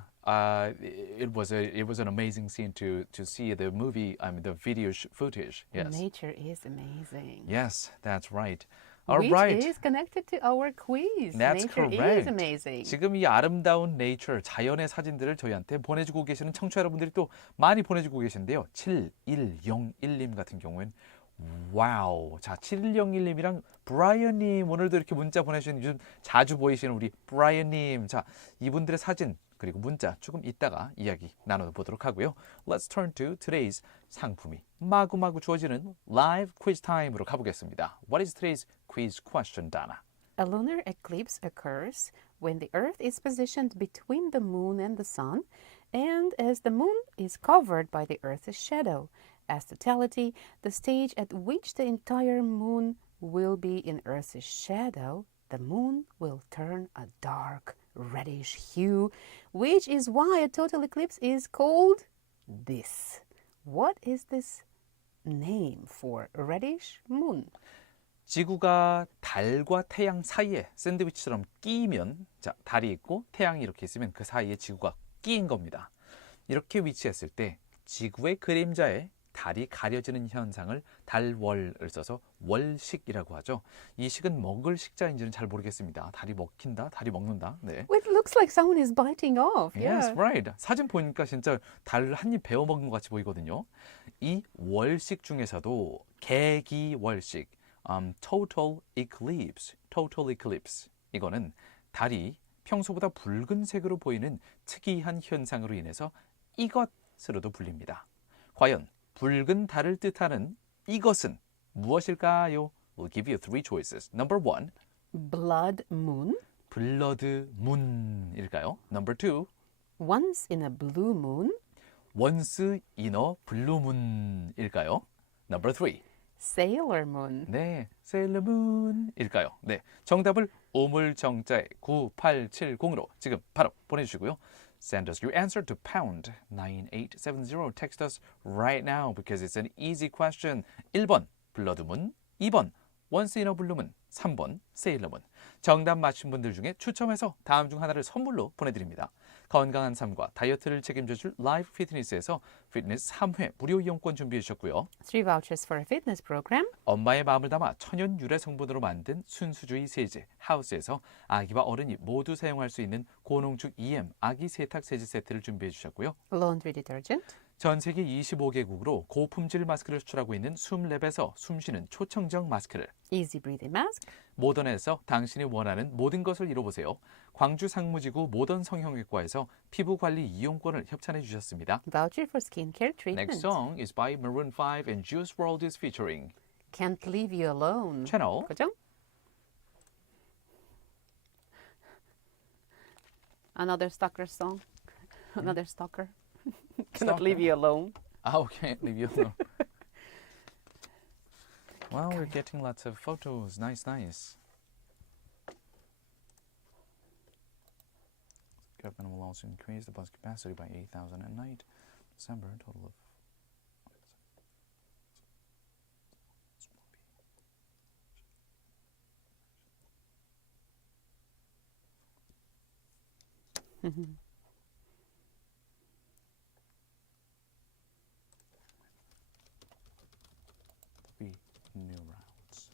it was an amazing scene to see the movie. I mean the video footage. Yes. Nature is amazing. Yes, that's right. All Which right. is connected to our quiz. That's Nature correct. is amazing. 지금 이 아름다운 nature, 자연의 사진들을 저희한테 보내주고 계시는 청취자 여러분들이 또 많이 보내주고 계신데요. 7101님 같은 경우엔 와우. 자, 7101님이랑 브라이언님 오늘도 이렇게 문자 보내주시는 요즘 자주 보이시는 우리 브라이언님. 자, 이분들의 사진 그리고 문자 조금 이따가 이야기 나눠보도록 하고요. Let's turn to today's 상품이 마구마구 주어지는 live quiz time으로 가보겠습니다. What is today's quiz question, Dana? A lunar eclipse occurs when the Earth is positioned between the moon and the sun, and as the moon is covered by the Earth's shadow. As totality, the stage at which the entire moon will be in Earth's shadow, the moon will turn a dark reddish hue, which is why a total eclipse is called this. What is this name for a reddish moon? 지구가 달과 태양 사이에 샌드위치처럼 끼면 자, 달이 있고 태양이 이렇게 있으면 그 사이에 지구가 끼인 겁니다. 이렇게 위치했을 때 지구의 그림자에 달이 가려지는 현상을 달월을 써서 월식이라고 하죠. 이 식은 먹을 식자인지는 잘 모르겠습니다. 달이 먹힌다, 달이 먹는다. 네. It looks like someone is biting off. Yes, Yeah. right. 사진 보니까 진짜 달을 한 입 베어 먹는 것 같이 보이거든요. 이 월식 중에서도 개기월식, total eclipse. 이거는 달이 평소보다 붉은색으로 보이는 특이한 현상으로 인해서 이것으로도 불립니다. 과연 붉은 달을 뜻하는 이것은 무엇일까요? We'll give you three choices. Number one, Blood moon. 블러드 문일까요? Number two, Once in a blue moon. 원스 이너 블루문일까요? Number three, Sailor moon. 네, 세일러문일까요? 네, 정답을 우물정자에 9870으로 지금 바로 보내주시고요. Send us your answer to pound 9870. Text us right now because it's an easy question. 1번 블러드문, 2번 원스 이너 블루문, 3번 세일러문. 정답 맞힌 분들 중에 추첨해서 다음 중 하나를 선물로 보내드립니다. 건강한 삶과 다이어트를 책임져줄 라이브 피트니스에서 피트니스 3회 무료 이용권 준비해 주셨고요. 3 vouchers for a fitness program. 엄마의 마음을 담아 천연 유래 성분으로 만든 순수주의 세제 하우스에서 아기와 어른이 모두 사용할 수 있는 고농축 EM 아기 세탁 세제 세트를 준비해 주셨고요. Laundry detergent. 전 세계 25개국으로 고품질 마스크를 수출하고 있는 숨랩에서 숨쉬는 초청정 마스크를, Easy breathing mask. 모던에서 당신이 원하는 모든 것을 이뤄보세요. 광주 상무지구 모던 성형외과에서 피부관리 이용권을 협찬해 주셨습니다. Voucher for skincare treatment. Next song is by Maroon 5 and Juice WRLD is featuring. Can't leave you alone. 채널 고정? Another stalker song. Another stalker. Cannot Stalker? leave you alone. Okay, leave you alone. Wow, we're getting lots of photos. Nice, nice. Government will also increase the bus capacity by 8,000 at night. December, total of. Three new routes.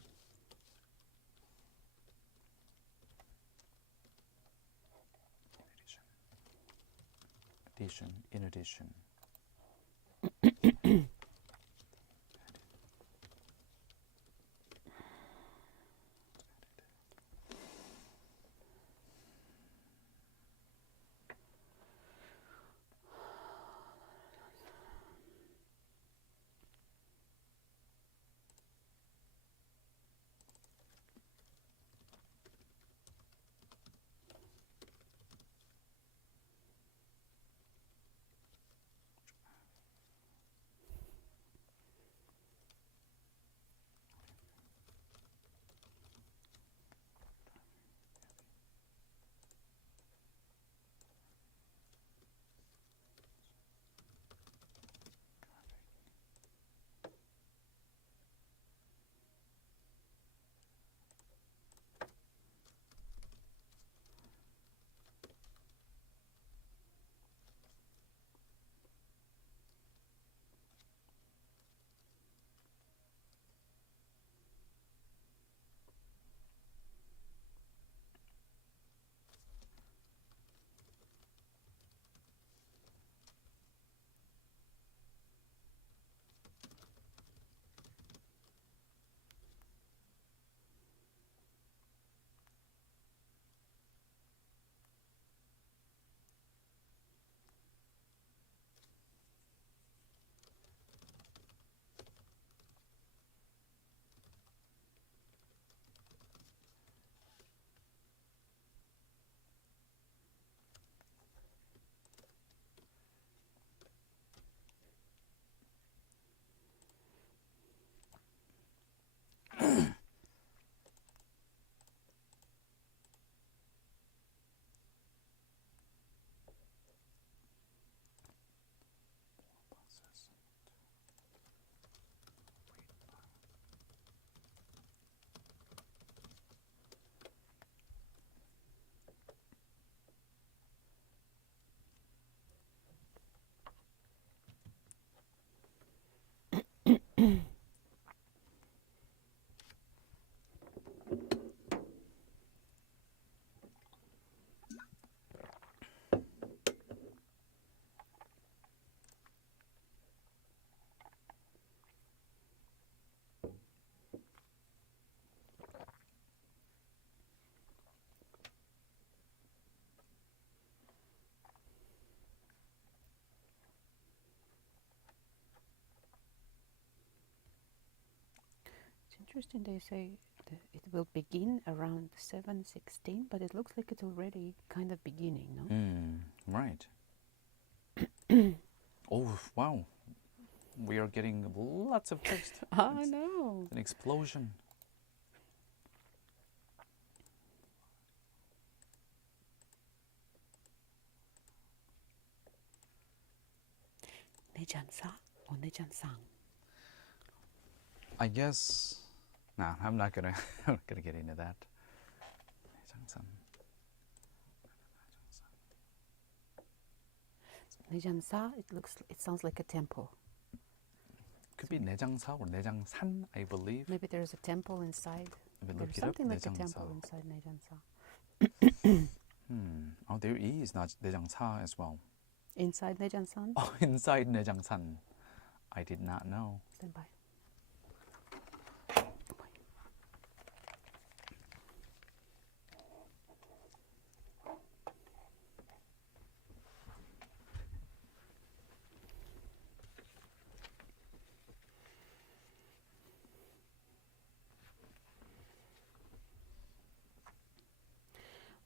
In addition. Interesting, they say it will begin around 7:16, but it looks like it's already kind of beginning, no? Right. Oh, wow. We are getting lots of text. I It's know. an explosion. 내 잔사 or 내 잔상? I guess. No, I'm not gonna. I'm not gonna get into that. 장산. 내 잔사. It sounds like a temple. Could be 내장사 or 내장산, I believe. Maybe there's a temple inside. If it There's look it up, something like a 내장사. temple inside 내 잔사. Oh, there is not 내장사 as well. Inside 내장산. Inside 내장산. I did not know. Stand by.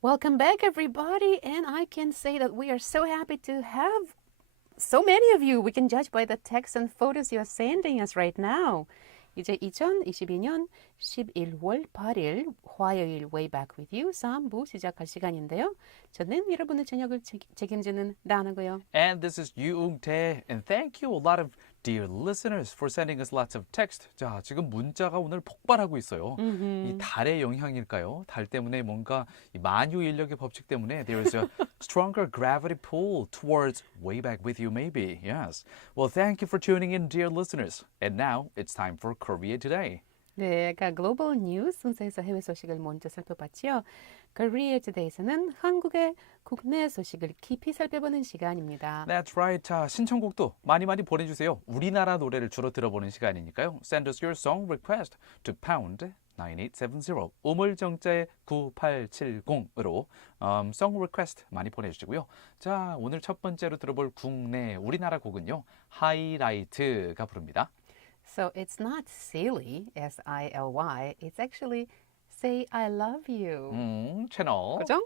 Welcome back, everybody, and I can say that we are so happy to have so many of you. We can judge by the text and photos you are sending us right now. 이제 2022년 11월 8일 화요일 Way Back With You 3부 시작할 시간인데요. 저는 여러분의 저녁을 책임지는 라나고요. And this is 유웅태. And thank you a lot of dear listeners for sending us lots of text. 자, 지금 문자가 오늘 폭발하고 있어요. 이 달의 영향일까요? 달 때문에 뭔가 이 만유 인력의 법칙 때문에 there is a stronger gravity pull towards Way Back With You maybe. Yes. Well, thank you for tuning in, dear listeners. And now it's time for Korea Today. 네, 아까 글로벌 뉴스 순서에서 해외 소식을 먼저 살펴봤지요. Korea Today에서는 한국의 국내 소식을 깊이 살펴보는 시간입니다. That's right. 자, 신청곡도 많이 보내주세요. 우리나라 노래를 주로 들어보는 시간이니까요. Send us your song request to pound 9870 우물정자에 9870으로 song request 많이 보내주시고요. 자, 오늘 첫 번째로 들어볼 국내 우리나라 곡은요. 하이라이트가 부릅니다. So it's not silly, S-I-L-Y. It's actually Say I Love You. 채널. 그죠?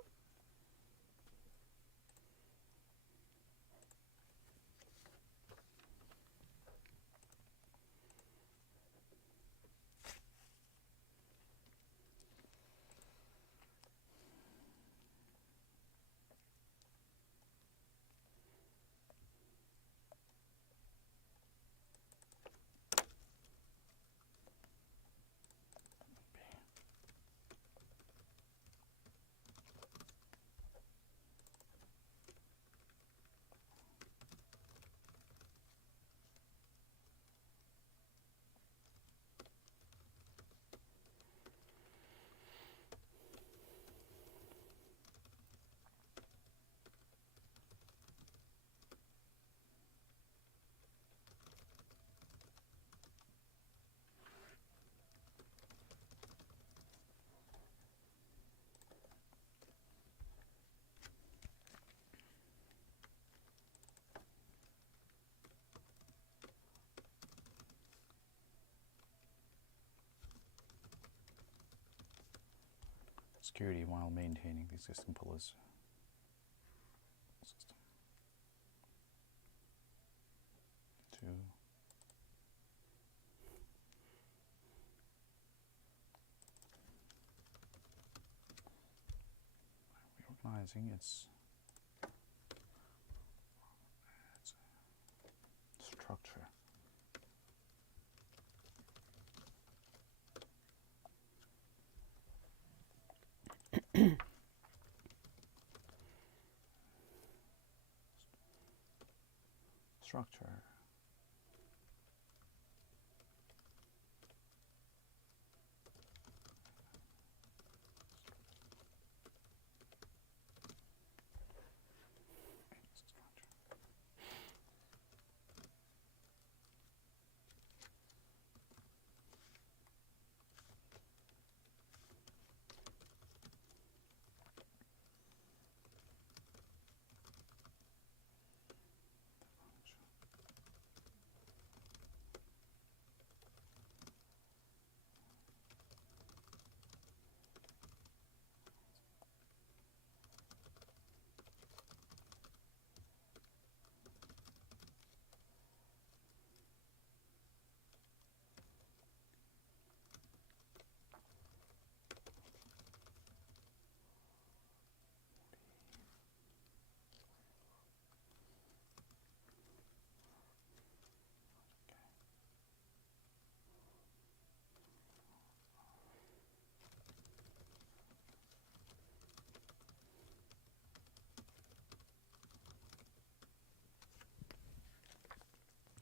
Security while maintaining the existing policy system. 2. Reorganizing its structure. Structure.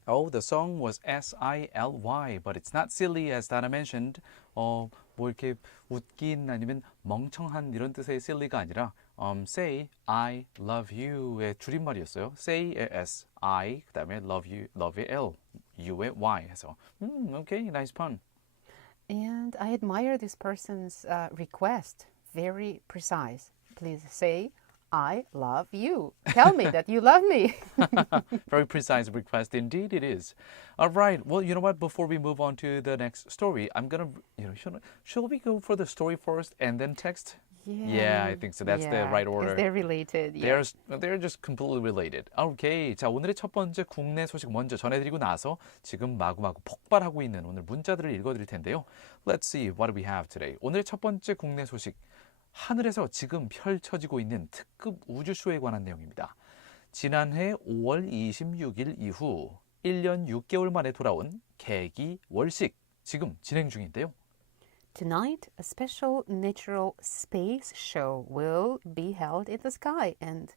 Oh, the song was S-I-L-Y, but it's not silly as Dana mentioned. 뭐 이렇게 웃긴 아니면 멍청한 이런 뜻의 silly가 아니라 say I love you의 줄임말이었어요. say의 S, I, 그 다음에 love you, love의 L, you의 Y 해서 okay, nice pun. And I admire this person's request. Very precise. Please say, I love you. Tell me that you love me. Very precise request indeed it is. All right, well, you know what? Before we move on to the next story, I'm gonna, should we go for the story first and then text? Yeah, I think so. That's the right order. Because they're related. Yeah. They're just completely related. Okay, 자 오늘의 첫 번째 국내 소식 먼저 전해드리고 나서 지금 마구마구 폭발하고 있는 오늘 문자들을 읽어드릴 텐데요. Let's see what do we have today. 오늘의 첫 번째 국내 소식. 하늘에서 지금 펼쳐지고 있는 특급 우주쇼에 관한 내용입니다. 지난해 5월 26일 이후 1년 6개월 만에 돌아온 개기 월식 지금 진행 중인데요. Tonight, a special natural space show will be held in the sky. And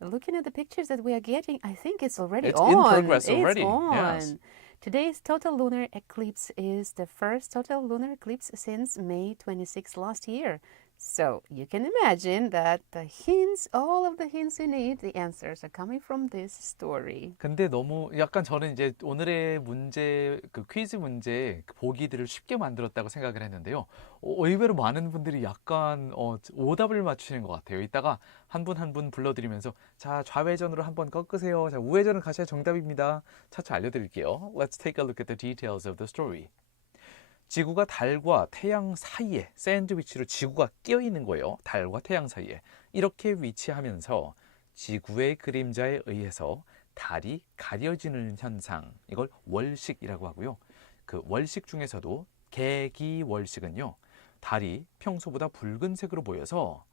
looking at the pictures that we are getting, I think it's already It's on. in progress already. It's on. Yes. Today's total lunar eclipse is the first total lunar eclipse since May 26 last year. So you can imagine that the hints, all of the hints you need, the answers are coming from this story. 근데 너무 약간 저는 이제 오늘의 문제 그 퀴즈 문제 보기들을 쉽게 만들었다고 생각을 했는데요. 의외로 많은 분들이 약간 오답을 맞추시는 것 같아요. 이따가 한 분 한 분 불러드리면서 자 좌회전으로 한번 꺾으세요. 자 우회전을 가셔야 정답입니다. 차차 알려드릴게요. Let's take a look at the details of the story. 지구가 달과 태양 사이에 샌드위치로 지구가 끼어 있는 거예요. 달과 태양 사이에. 이렇게 위치하면서 지구의 그림자에 의해서 달이 가려지는 현상. 이걸 월식이라고 하고요. 그 월식 중에서도 개기월식은요. 달이 평소보다 붉은색으로 보여서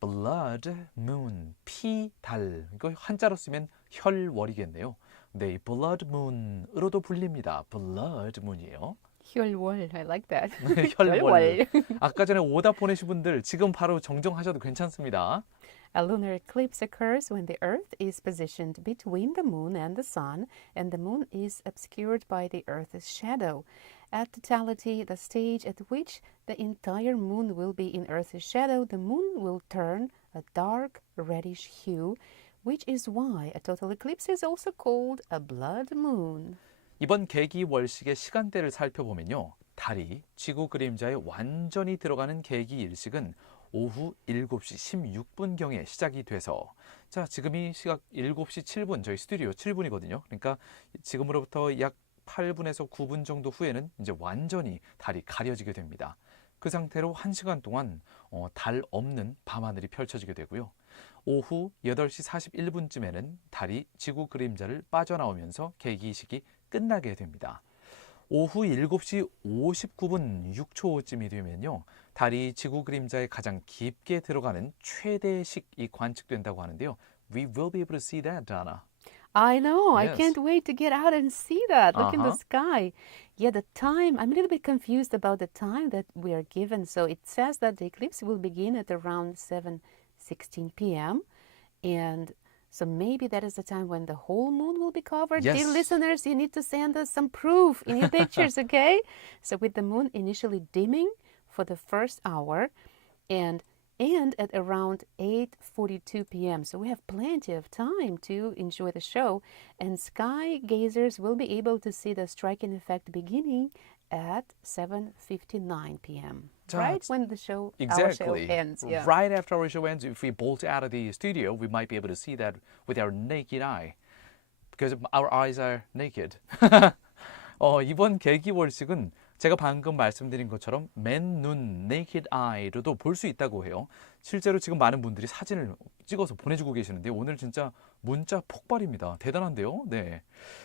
blood moon, 피달. 이거 한자로 쓰면 혈월이겠네요. 네, blood moon으로도 불립니다. blood moon이에요. 혈월, I like that. 혈월. 아까 전에 오답 보내신 분들 지금 바로 정정하셔도 괜찮습니다. A lunar eclipse occurs when the Earth is positioned between the moon and the sun, and the moon is obscured by the Earth's shadow. At totality, the stage at which the entire moon will be in Earth's shadow, the moon will turn a dark reddish hue, which is why a total eclipse is also called a blood moon. 이번 개기월식의 시간대를 살펴보면요. 달이 지구 그림자에 완전히 들어가는 개기일식은 오후 7시 16분경에 시작이 돼서 자 지금이 시각 7시 7분 저희 스튜디오 7분이거든요. 그러니까 지금으로부터 약 8분에서 9분 정도 후에는 이제 완전히 달이 가려지게 됩니다. 그 상태로 1시간 동안 달 없는 밤하늘이 펼쳐지게 되고요. 오후 8시 41분쯤에는 달이 지구 그림자를 빠져나오면서 개기식이 끝나게 됩니다. 오후 7시 59분 6초쯤이 되면요. 달이 지구 그림자에 가장 깊게 들어가는 최대식이 관측된다고 하는데요. We will be able to see that, Donna. I know. I Yes. can't wait to get out and see that. Look in the sky. Yeah, the time. I'm a little bit confused about the time that we are given. So it says that the eclipse will begin at around 7:16 p.m. And so maybe that is the time when the whole moon will be covered. Yes. Dear listeners, you need to send us some proof in your pictures, okay? So with the moon initially dimming for the first hour and at around 8:42 p.m. So we have plenty of time to enjoy the show, and sky gazers will be able to see the striking effect beginning at 7:59 p.m. Right when the show our show Exactly. ends. Yeah. Right after our show ends, if we bolt out of the studio, we might be able to see that with our naked eye. Because our eyes are naked. 이번 개기월식은 제가 방금 말씀드린 것처럼 맨눈, naked eye로도 볼 수 있다고 해요. 실제로 지금 많은 분들이 사진을 찍어서 보내주고 계시는데 오늘 진짜 문자 폭발입니다. 대단한데요? 네.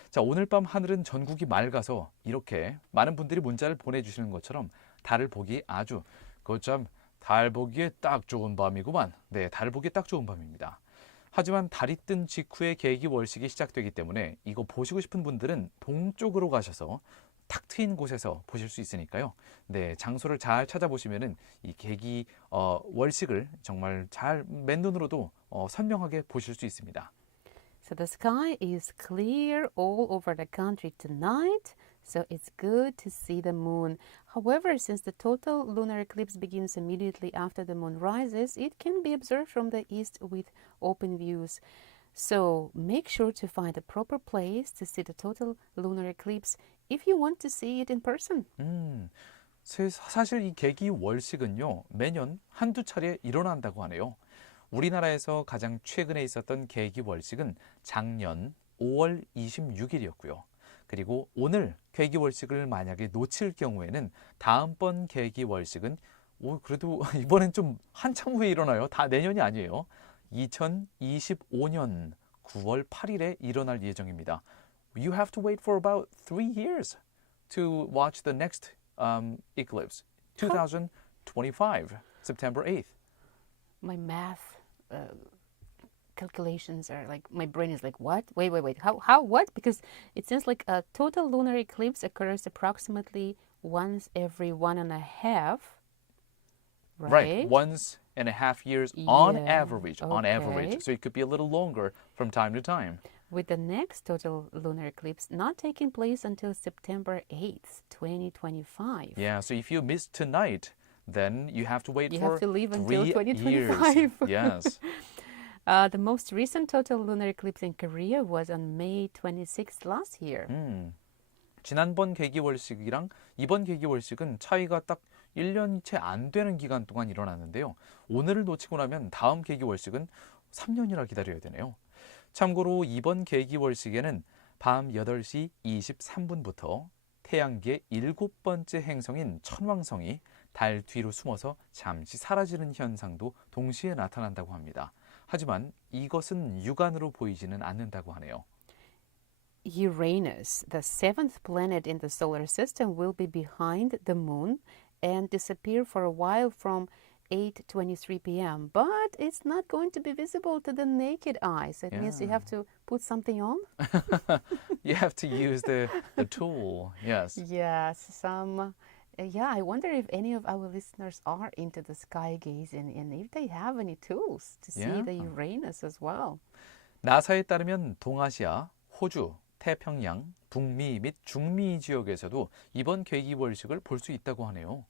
자, 오늘 밤 하늘은 전국이 맑아서 이렇게 많은 분들이 문자를 보내주시는 것처럼 달을 보기 아주 그참 달 보기에 딱 좋은 밤이구만. 네, 달을 보기에 딱 좋은 밤입니다. 하지만 달이 뜬 직후에 개기월식이 시작되기 때문에 이거 보시고 싶은 분들은 동쪽으로 가셔서 탁 트인 곳에서 보실 수 있으니까요. 네, 장소를 잘 찾아보시면은 이 개기 월식을 정말 잘 맨눈으로도 선명하게 보실 수 있습니다. So the sky is clear all over the country tonight. so it's good to see the moon. However, since the total lunar eclipse begins immediately after the moon rises, it can be observed from the east with open views. So make sure to find a proper place to see the total lunar eclipse if you want to see it in person. 사실 이 계기 월식은요, 매년 한두 차례 일어난다고 하네요. 우리나라에서 가장 최근에 있었던 계기 월식은 작년 5월 26일이었고요. 그리고 오늘 계기 월식을 만약에 놓칠 경우에는 다음번 계기 월식은 그래도 이번엔 좀 한참 후에 일어나요. 다 내년이 아니에요. 2025년 9월 8일에 일어날 예정입니다. You have to wait for about 3 years to watch the next eclipse. 2025, September 8th. My math calculations are like, my brain is like, what? Wait. How, what? Because it seems like a total lunar eclipse occurs approximately once every 1.5, right? Once and a half years on Yeah, average, on average. okay. So it could be a little longer from time to time. With the next total lunar eclipse not taking place until September 8th, 2025. Yeah, so if you miss tonight, then you have to wait You for have to leave until 3 2025. years. Yes. The most recent total lunar eclipse in Korea was on May 26th last year. 지난번 계기월식이랑 이번 계기월식은 차이가 딱 1년이 채 안 되는 기간 동안 일어났는데요. 오늘을 놓치고 나면 다음 계기월식은 3년이나 기다려야 되네요. 참고로 이번 계기월식에는 밤 8시 23분부터 태양계의 7번째 행성인 천왕성이 달 뒤로 숨어서 잠시 사라지는 현상도 동시에 나타난다고 합니다. 하지만 이것은 육안으로 보이지는 않는다고 하네요. Uranus, the seventh planet in the solar system, will be behind the moon and disappear for a while from 8:23 p.m. But it's not going to be visible to the naked eye. So it means you have to put something on. You have to use the tool. Yes. Yes, I wonder if any of our listeners are into the sky gazing and if they have any tools to see the Uranus as well. 나사에 따르면 동아시아, 호주, 태평양, 북미 및 중미 지역에서도 이번 계기월식을 볼 수 있다고 하네요.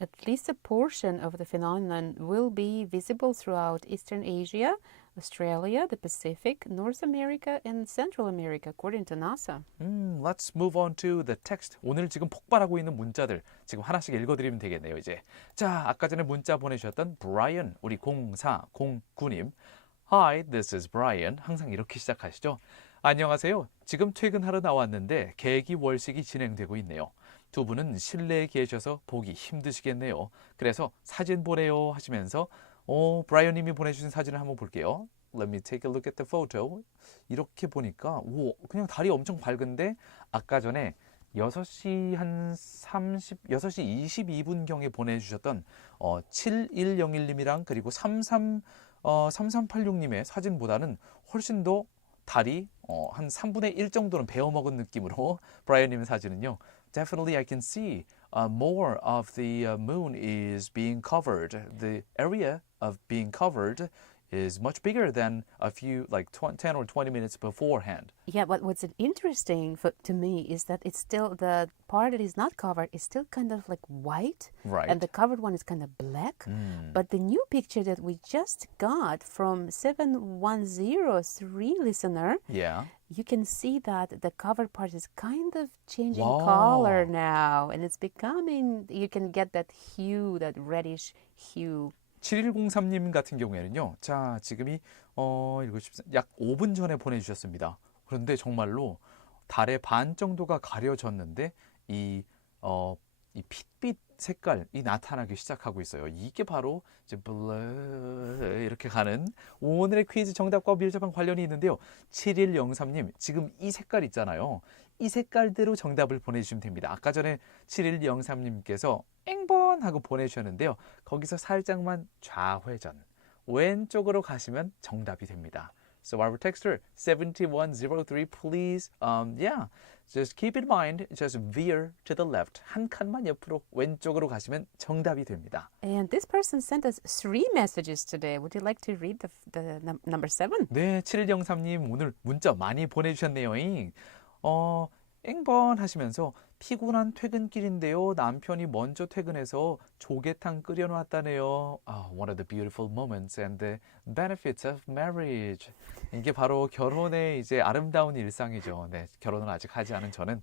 At least a portion of the phenomenon will be visible throughout Eastern Asia, Australia, the Pacific, North America, and Central America, according to NASA. Let's move on to the text. 오늘 지금 폭발하고 있는 문자들 지금 하나씩 읽어드리면 되겠네요, 이제. 자, 아까 전에 문자 보내주셨던 Brian, 우리 0409님. Hi, this is Brian. 항상 이렇게 시작하시죠. 안녕하세요. 지금 퇴근하러 나왔는데 계기월식이 진행되고 있네요. 두 분은 실내에 계셔서 보기 힘드시겠네요. 그래서 사진 보내요 하시면서 브라이언 님이 보내주신 사진을 한번 볼게요. Let me take a look at the photo. 이렇게 보니까 그냥 달이 엄청 밝은데 아까 전에 6시 22분경에 보내주셨던 7101님이랑 그리고 3386님의 사진보다는 훨씬 더 달이 한 3분의 1 정도는 베어먹은 느낌으로 브라이언님의 사진은요. Definitely I can see more of the moon is being covered. The area of being covered is much bigger than a few, like 10 or 20 minutes beforehand. Yeah, but what's interesting to me is that it's still, the part that is not covered is still kind of like white. Right. And the covered one is kind of black. But the new picture that we just got from 7103 listener, Yeah. you can see that the covered part is kind of changing Wow. color now. And it's becoming, you can get that hue, that reddish hue. 7103님 같은 경우에는요. 자, 지금이 약 5분 전에 보내주셨습니다. 그런데 정말로 달의 반 정도가 가려졌는데 이 핏빛 색깔이 나타나기 시작하고 있어요. 이게 바로 이제 이렇게 가는 오늘의 퀴즈 정답과 밀접한 관련이 있는데요. 7103님, 지금 이 색깔 있잖아요. 이 색깔대로 정답을 보내주시면 됩니다. 아까 전에 7103님께서 앵번 하고 보내주셨는데요. 거기서 살짝만 좌회전, 왼쪽으로 가시면 정답이 됩니다. So our texter 7103, please, just keep in mind, just veer to the left. 한 칸만 옆으로 왼쪽으로 가시면 정답이 됩니다. And this person sent us 3 messages today. Would you like to read the number 7? 네, 7103님 오늘 문자 많이 보내주셨네요. 앵번 하시면서 피곤한 퇴근길인데요. 남편이 먼저 퇴근해서 조개탕 끓여놨다네요. One of the beautiful moments and the benefits of marriage. 이게 바로 결혼의 이제 아름다운 일상이죠. 네, 결혼을 아직 하지 않은 저는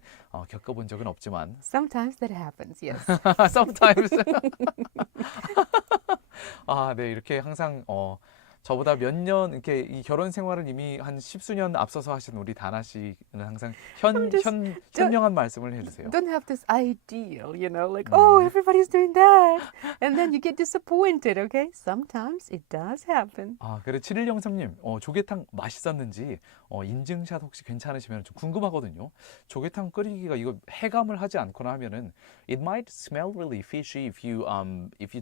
겪어본 적은 없지만 Sometimes that happens, yes. sometimes 네, 이렇게 항상 저보다 몇 년 이렇게 이 결혼 생활을 이미 한 십수년 앞서서 하신 우리 다나 씨는 항상 현명한 말씀을 해주세요. Don't have this ideal, like, oh, everybody's doing that. And then you get disappointed, okay? Sometimes it does happen. 그래 7103님, 조개탕 맛있었는지 인증샷 혹시 괜찮으시면 좀 궁금하거든요. 조개탕 끓이기가 이거 해감을 하지 않거나 하면은 it might smell really fishy if you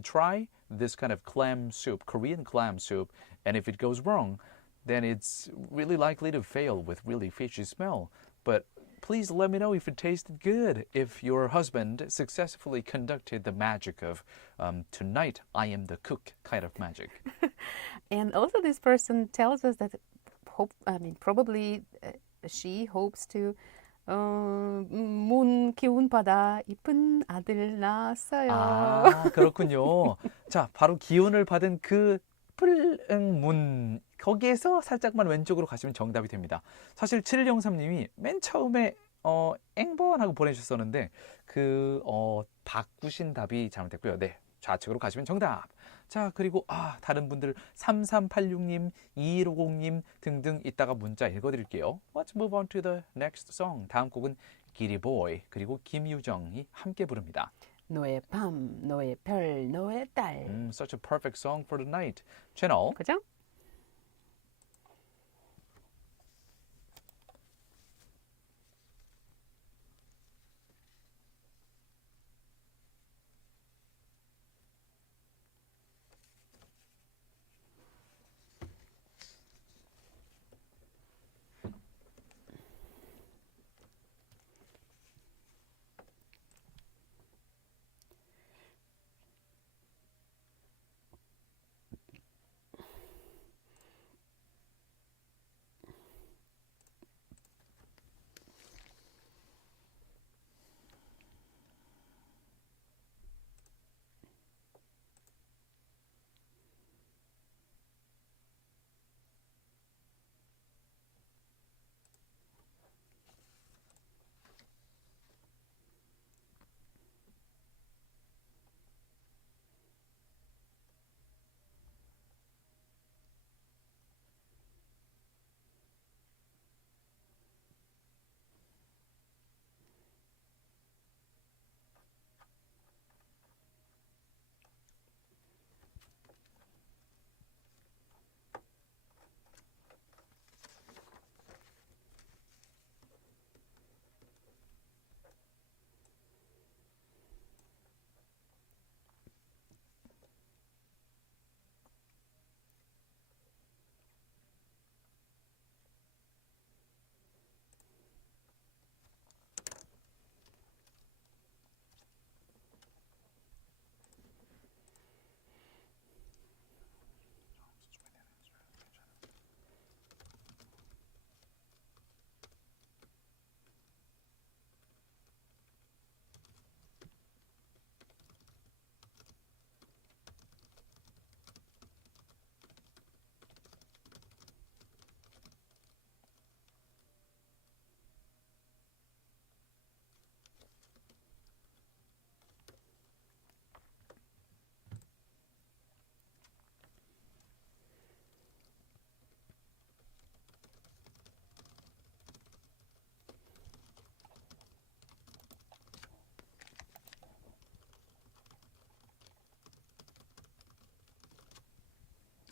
try this kind of clam soup, Korean clam soup, and if it goes wrong, then it's really likely to fail with really fishy smell. But please let me know if it tasted good, if your husband successfully conducted the magic of tonight I am the cook kind of magic. And also this person tells us that probably she hopes to 문 기운 받아 이쁜 아들 낳았어요. 그렇군요. 자, 바로 기운을 받은 그 문 거기에서 살짝만 왼쪽으로 가시면 정답이 됩니다. 사실 7103님이 맨 처음에 앵번하고 보내주셨었는데 바꾸신 답이 잘못됐고요. 네, 좌측으로 가시면 정답. 자, 그리고 다른 분들 3386님, 2150님 등등 이따가 문자 읽어드릴게요. Let's move on to the next song. 다음 곡은 기리보이 그리고 김유정이 함께 부릅니다. 너의 밤, 너의 별, 너의 달. Such a perfect song for the night. 채널 그죠?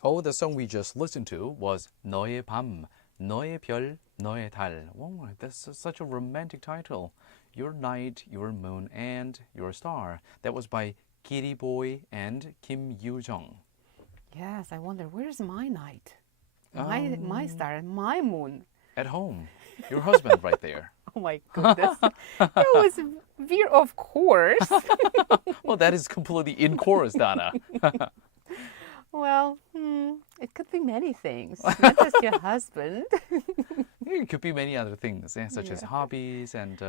The song we just listened to was 너의 밤, 너의 별, 너의 달. Oh, that's such a romantic title. Your night, your moon, and your star. That was by Kitty Boy and Kim Yoo-jung. Yes, I wonder, where's my night? My star, my moon. At home. Your husband right there. Oh my goodness. That was weird, of course. Well, that is completely in chorus, Dana. Well, it could be many things. Not just your husband. It could be many other things, such as Yeah. hobbies and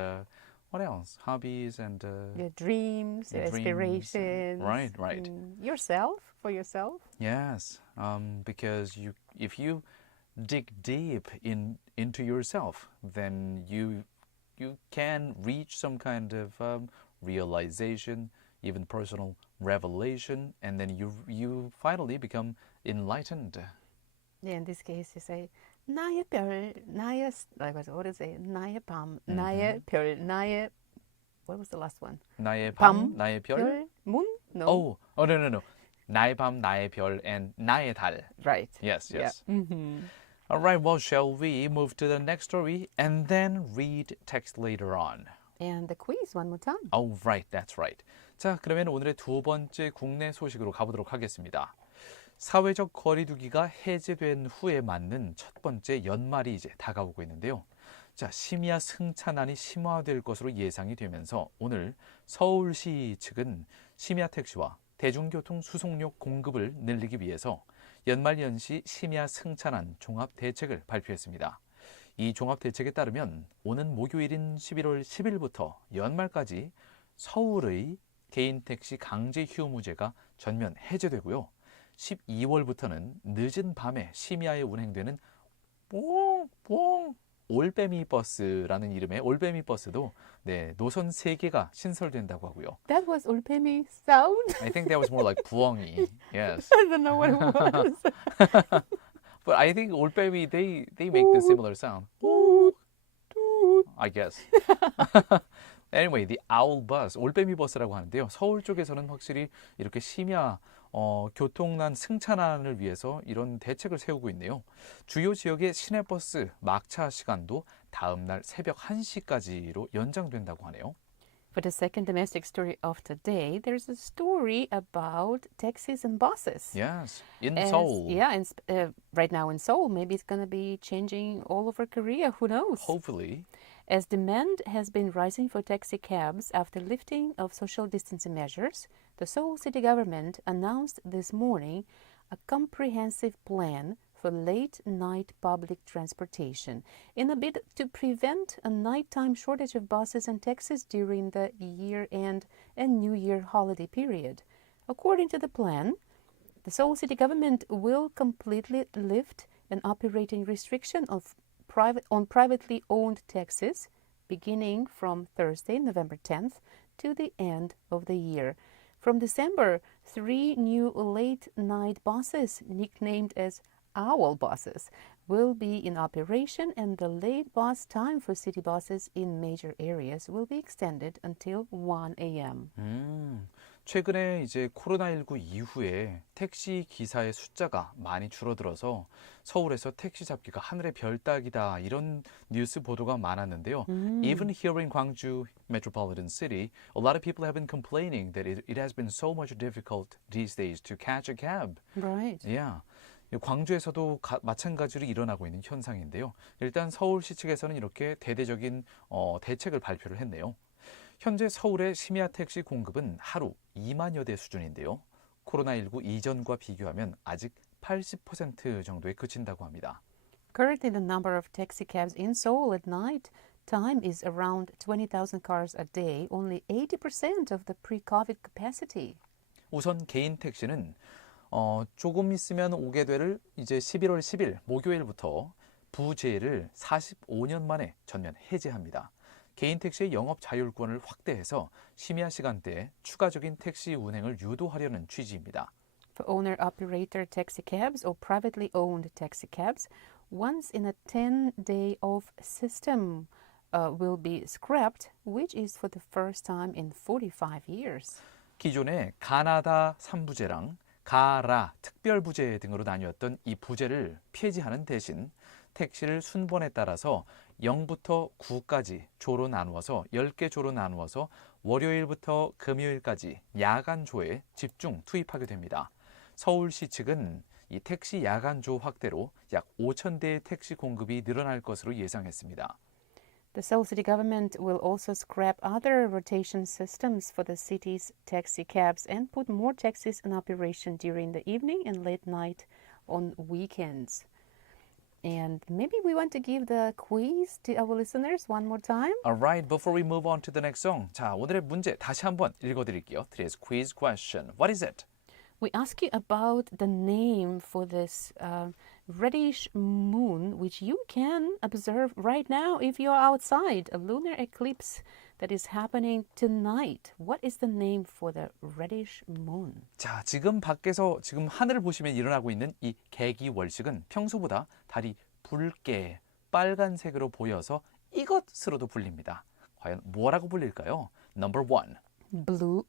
what else? Hobbies and Your dreams, your dreams. aspirations. Right. Yourself, for yourself. Yes, because if you dig deep into yourself, then you can reach some kind of realization, even personal revelation, and then you finally become enlightened. Yeah, in this case, you say, 나의 별, 나의, like what is it? 나의 밤, 나의 별, 나의, what was the last one? 나의 밤, 밤, 나의 별. 별, moon? No. Oh, no. 나의 밤, 나의 별, and 나의 달. Right. Yes. Yeah. Mm-hmm. All right, well, shall we move to the next story and then read text later on? And the quiz one more time. Oh, right, that's right. 자, 그러면 오늘의 두 번째 국내 소식으로 가보도록 하겠습니다. 사회적 거리두기가 해제된 후에 맞는 첫 번째 연말이 이제 다가오고 있는데요. 자, 심야 승차난이 심화될 것으로 예상이 되면서 오늘 서울시 측은 심야 택시와 대중교통 수송료 공급을 늘리기 위해서 연말연시 심야 승차난 종합 대책을 발표했습니다. 이 종합 대책에 따르면 오는 목요일인 11월 10일부터 연말까지 서울의 개인 택시 강제 휴무제가 전면 해제되고요. 12월부터는 늦은 밤에 심야에 운행되는 뽕뽕 올빼미 버스라는 이름의 올빼미 버스도 노선 3개가 신설된다고 하고요. That was 올빼미 sound? I think that was more like 부엉이. Yes. I don't know what it was. But I think 올빼미 they make the similar sound. I guess. Anyway, the owl bus, 올빼미 버스라고 하는데요. 서울 쪽에서는 확실히 이렇게 심야 교통난 승차난을 위해서 이런 대책을 세우고 있네요. 주요 지역의 시내버스 막차 시간도 다음 날 새벽 1시까지로 연장된다고 하네요. For the second domestic story of today, there's a story about taxis and buses. Yes, in Seoul. Yeah, and right now in Seoul, maybe it's going to be changing all over Korea. Who knows? Hopefully. As demand has been rising for taxi cabs after lifting of social distancing measures, the Seoul city government announced this morning a comprehensive plan for late-night public transportation in a bid to prevent a nighttime shortage of buses and taxis during the year-end and New Year holiday period. According to the plan, the Seoul city government will completely lift an operating restriction on privately owned taxis beginning from Thursday, November 10th, to the end of the year. From December, 3 new late-night buses, nicknamed as Owl buses, will be in operation, and the late bus time for city buses in major areas will be extended until 1 a.m. 최근에 이제 코로나19 이후에 택시 기사의 숫자가 많이 줄어들어서 서울에서 택시 잡기가 하늘의 별 따기다 이런 뉴스 보도가 많았는데요. Even here in Gwangju metropolitan city, a lot of people have been complaining that it has been so much difficult these days to catch a cab. Right. Yeah. 광주에서도 마찬가지로 일어나고 있는 현상인데요. 일단 서울시 측에서는 이렇게 대대적인 대책을 발표를 했네요. 현재 서울의 심야 택시 공급은 하루 2만여 대 수준인데요. 코로나19 이전과 비교하면 아직 80% 정도에 그친다고 합니다. Currently, the number of taxi cabs in Seoul at night time is around 20,000 cars a day, only 80% of the pre-COVID capacity. 우선 개인 택시는 조금 있으면 오게 될 이제 11월 10일 목요일부터 부제를 45년 만에 전면 해제합니다. 개인 택시의 영업 자율권을 확대해서 심야 시간대에 추가적인 택시 운행을 유도하려는 취지입니다. For owner-operator taxi cabs or privately owned taxi cabs, once in a 10-day off system will be scrapped, which is for the first time in 45 years. 기존의 가나다 3부제랑 가라 특별부제 등으로 나뉘었던 이 부제를 폐지하는 대신 택시를 순번에 따라서 0부터 9까지 조로 나누어서 10개 조로 나누어서 월요일부터 금요일까지 야간조에 집중 투입하게 됩니다. 서울시 측은 이 택시 야간조 확대로 약 5,000대의 택시 공급이 늘어날 것으로 예상했습니다. The Seoul City government will also scrap other rotation systems for the city's taxi cabs and put more taxis in operation during the evening and late night on weekends. And maybe we want to give the quiz to our listeners one more time. Alright, before we move on to the next song. 자, 오늘의 문제 다시 한번 읽어드릴게요. Today's quiz question. What is it? We ask you about the name for this reddish moon, which you can observe right now if you're outside. A lunar eclipse that is happening tonight. What is the name for the reddish moon? 자, 지금 밖에서 지금 하늘을 보시면 일어나고 있는 이 개기월식은 평소보다 달이 붉게 빨간색으로 보여서 이것으로도 불립니다. 과연 뭐라고 불릴까요? Number 1.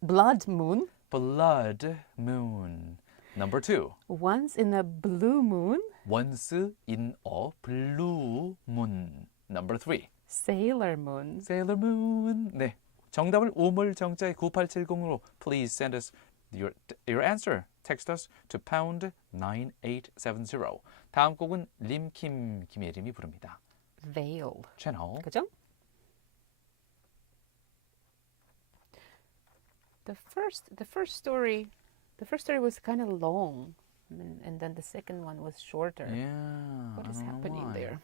Blood moon. Blood moon. Number 2. Once in a blue moon. Once in a blue moon. Number 3. Sailor moon. Sailor moon. 네. 정답을 우물정자에 9870으로 please send us your answer. Text us to pound 9870. 다음 곡은 김예림이 부릅니다. Veil. 채널. 그죠? The first story was kind of long, and then the second one was shorter. Yeah. What is happening there?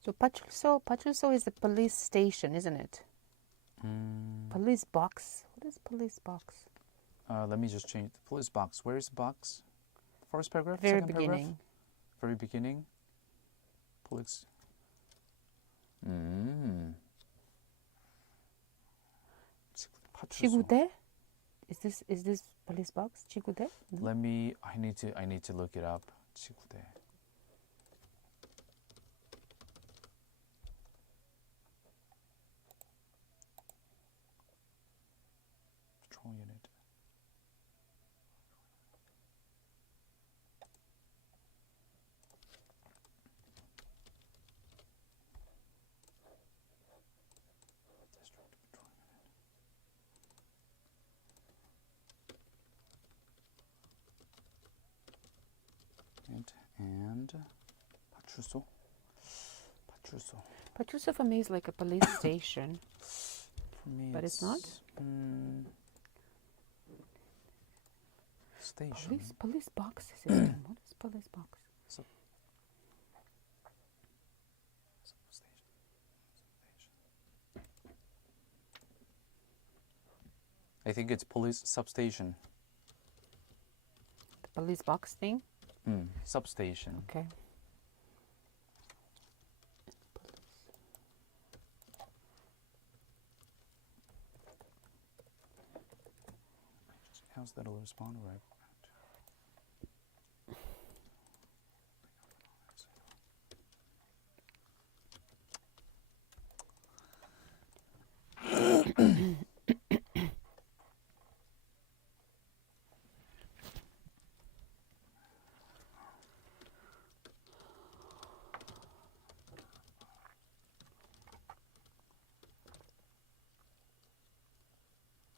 So 파출소 is the police station, isn't it? Police box. What is police box? Let me just change the police box. Where is the box? First paragraph? Very second beginning. paragraph? Very beginning. Police. 파출소. 지구대? Is this police box? 지구대? No. I need to look it up. 지구대. Patrol unit. District Patrol Unit. And 파출소. Pa출소 for me is like a police station. For me, But it's not? Station. Police box system. What is police box? I think it's police substation. The police box thing? Substation. Okay. How's that will respond right?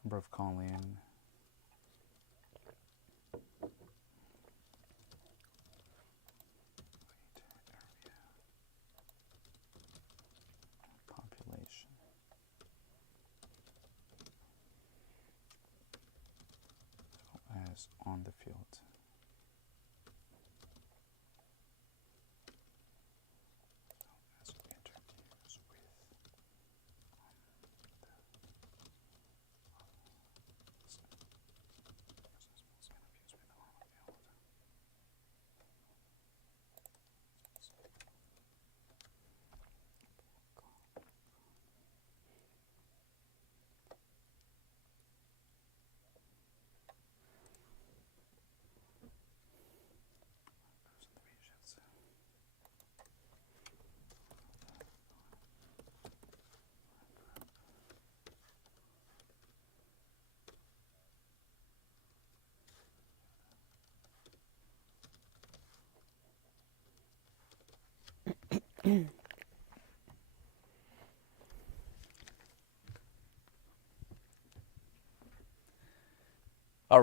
Number of calling. Population. As on the field. As interviews with All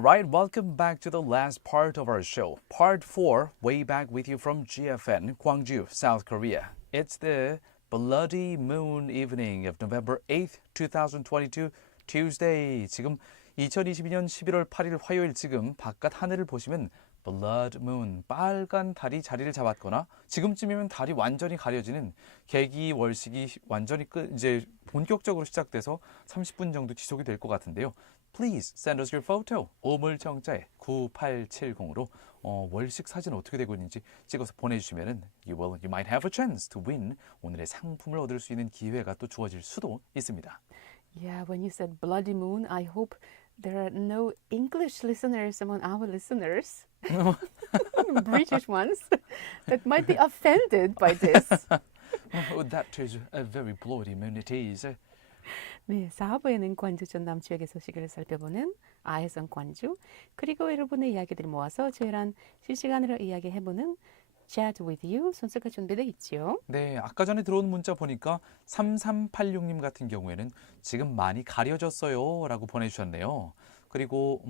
right, welcome back to the last part of our show. Part 4, way back with you from GFN, Gwangju, South Korea. It's the bloody moon evening of November 8th, 2022, Tuesday. 지금 2022년 11월 8일 화요일 지금 바깥 하늘을 보시면 blood moon, 빨간 달이 자리를 잡았거나 지금쯤이면 달이 완전히 가려지는 개기월식이 완전히 이제 본격적으로 시작돼서 30분 정도 지속이 될 것 같은데요. Please send us your photo. 오물정자에 9870으로 월식 사진 어떻게 되고 있는지 찍어서 보내주시면은 you might have a chance to win. 오늘의 상품을 얻을 수 있는 기회가 또 주어질 수도 있습니다. Yeah, when you said bloody moon, I hope there are no English listeners among our listeners, British ones, that might be offended by this. That is a very bloody moon it is. 네, 4부에는 광주 전남 지역의 소식을 살펴보는 아해성 광주, 그리고 여러분의 이야기들을 모아서 저희랑 실시간으로 이야기해보는 Chat with you 순서가 준비되어 있죠. 네, 아까 전에 들어온 문자 보니까 3386님 같은 경우에는 지금 많이 가려졌어요 라고 보내주셨네요. 그리고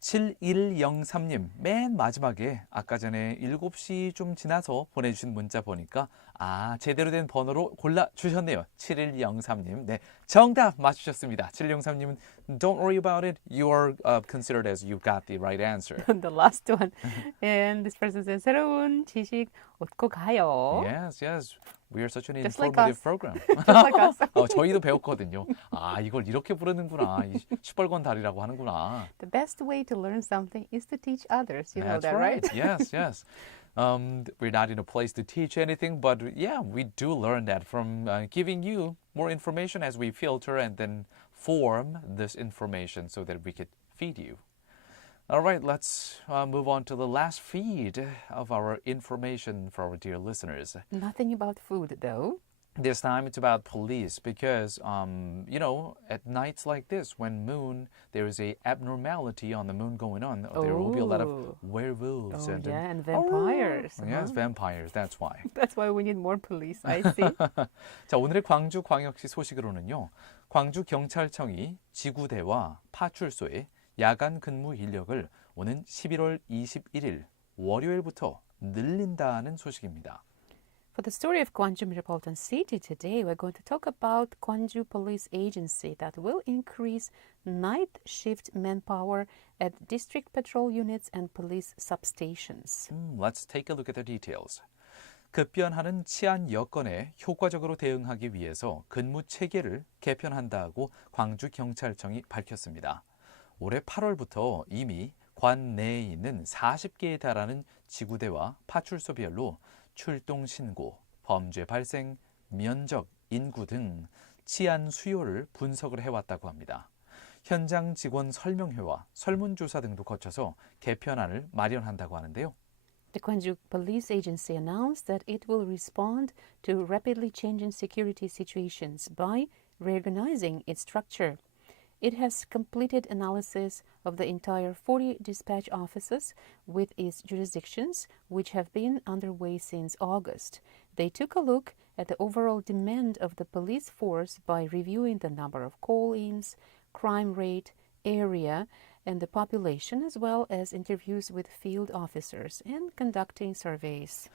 7103님 맨 마지막에 아까 전에 7시 좀 지나서 보내주신 문자 보니까 제대로 된 번호로 골라주셨네요. 7103님. 네, 정답 맞추셨습니다. 7103님은 Don't worry about it. You are considered as you got the right answer. The last one. And this person says, 새로운 지식 얻고 가요. Yes, yes. We are such an Just like informative us. program. Just like us. 저희도 배웠거든요. 이걸 이렇게 부르는구나. 이 시뻘건 달이라고 하는구나. The best way to learn something is to teach others. You know That's that, right? Yes, yes. We're not in a place to teach anything, but yeah, we do learn that from giving you more information as we filter and then form this information so that we could feed you. All right, let's move on to the last feed of our information for our dear listeners. Nothing about food, though. This time it's about police because, at nights like this, when there is a abnormality on the moon going on, there will be a lot of werewolves and vampires. Yes, vampires. That's why. That's why we need more police. I see. 자, 오늘의 광주광역시 소식으로는요. 광주경찰청이 지구대와 파출소에 야간 근무 인력을 오는 11월 21일 월요일부터 늘린다는 소식입니다. For the story of Gwangju Metropolitan City today, we're going to talk about Gwangju Police Agency that will increase night shift manpower at district patrol units and police substations. Let's take a look at the details. 급변하는 치안 여건에 효과적으로 대응하기 위해서 근무 체계를 개편한다고 광주경찰청이 밝혔습니다. 올해 8월부터 이미 관 내에 있는 40개에 달하는 지구대와 파출소별로 출동 신고, 범죄 발생, 면적, 인구 등 치안 수요를 분석을 해왔다고 합니다. 현장 직원 설명회와 설문조사 등도 거쳐서 개편안을 마련한다고 하는데요. The Gwangju Police Agency announced that it will respond to rapidly changing security situations by reorganizing its structure. It has completed analysis of the entire 40 dispatch offices with its jurisdictions, which have been underway since August. They took a look at the overall demand of the police force by reviewing the number of call-ins, crime rate, area, and the population, as well as interviews with field officers and conducting surveys.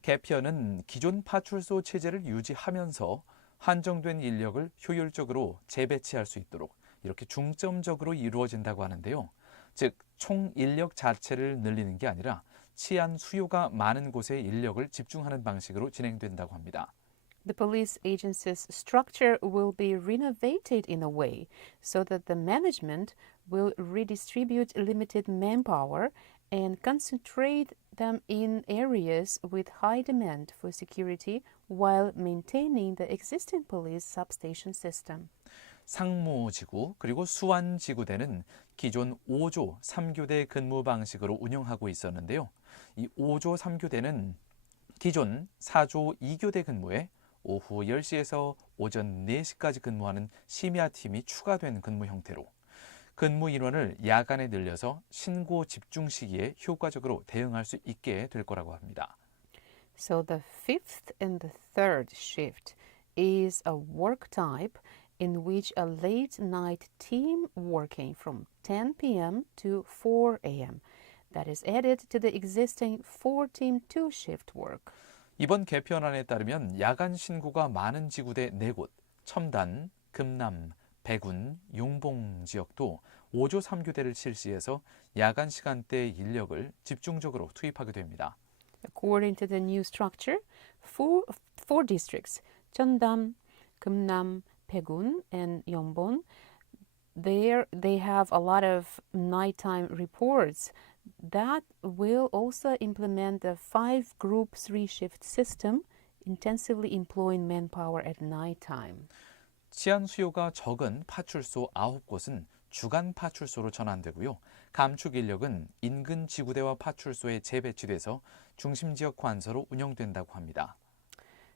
개편은 기존 파출소 체제를 유지하면서 한정된 인력을 효율적으로 재배치할 수 있도록 이렇게 중점적으로 이루어진다고 하는데요. 즉, 총 인력 자체를 늘리는 게 아니라 치안 수요가 많은 곳에 인력을 집중하는 방식으로 진행된다고 합니다. The police agency's structure will be renovated in a way so that the management will redistribute limited manpower and concentrate them in areas with high demand for security while maintaining the existing police substation system. 상무지구 그리고 수완지구대는 기존 5조 3교대 근무 방식으로 운영하고 있었는데요. 이 5조 3교대는 기존 4조 2교대 근무에 오후 10시에서 오전 4시까지 근무하는 심야팀이 추가된 근무 형태로 근무 인원을 야간에 늘려서 신고 집중 시기에 효과적으로 대응할 수 있게 될 거라고 합니다. So the fifth and the third shift is a work type in which a late night team working from 10 p.m. to 4 a.m. that is added to the existing 4-team 2-shift work. 이번 개편안에 따르면 야간 신고가 많은 지구대 4곳, 첨단, 금남, 백운, 용봉 지역도 5조 3교대를 실시해서 야간 시간대 인력을 집중적으로 투입하게 됩니다. According to the new structure, four districts, Cheondam, Geumnam, Baegun, and Yeongbon, they have a lot of nighttime reports that will also implement the 5-group 3-shift system, intensively employing manpower at nighttime. 치안 수요가 적은 파출소 9곳은 주간 파출소로 전환되고요. 감축 인력은 인근 지구대와 파출소에 재배치돼서 중심 지역 관서로 운영된다고 합니다.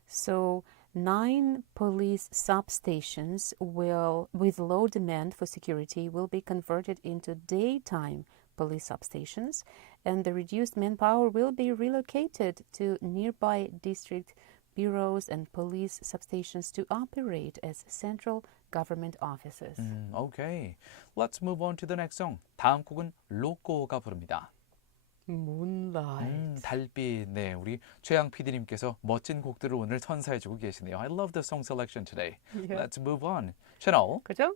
So 9 police substations with low demand for security will be converted into daytime police substations, and the reduced manpower will be relocated to nearby district bureaus and police substations to operate as central government offices. Okay, let's move on to the next song. 다음 곡은 로꼬가 부릅니다. Moonlight. 달빛. 네, 우리 최양 PD님께서 멋진 곡들을 오늘 선사해주고 계시네요. I love the song selection today. Yeah. Let's move on. 채널. 그죠?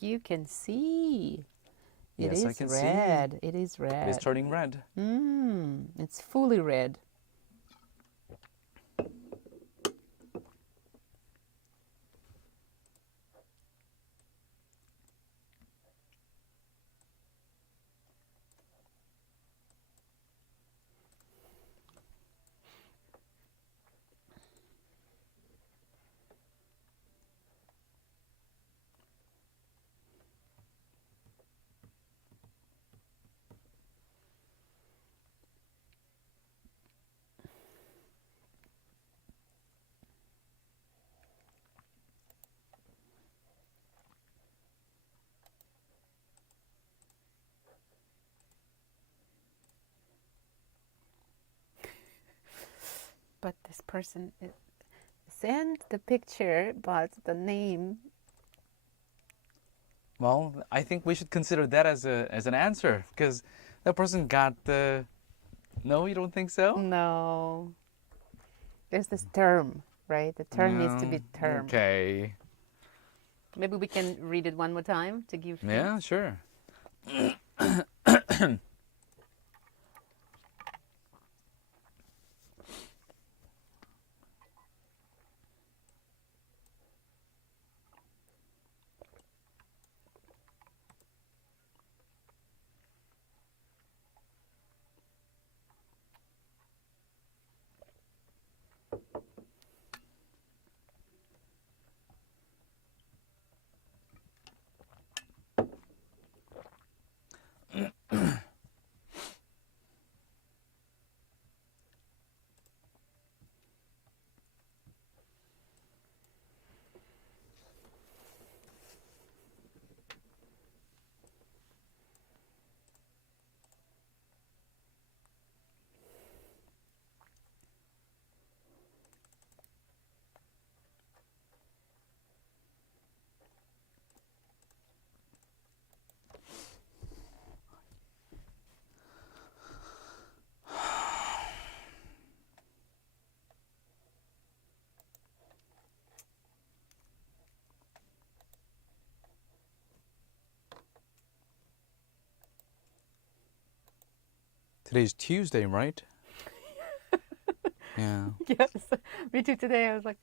You can see. It Yes, is I can see. red. It is red. It's turning red. It's fully red. But this person sent the picture, but the name. Well, I think we should consider that as an answer because that person got the. No, you don't think so? No. There's this term, right? The term needs to be termed. Okay. Maybe we can read it one more time to give hints. Yeah, sure. Today's Tuesday, right? Yeah. Yes, me too. Today I was like,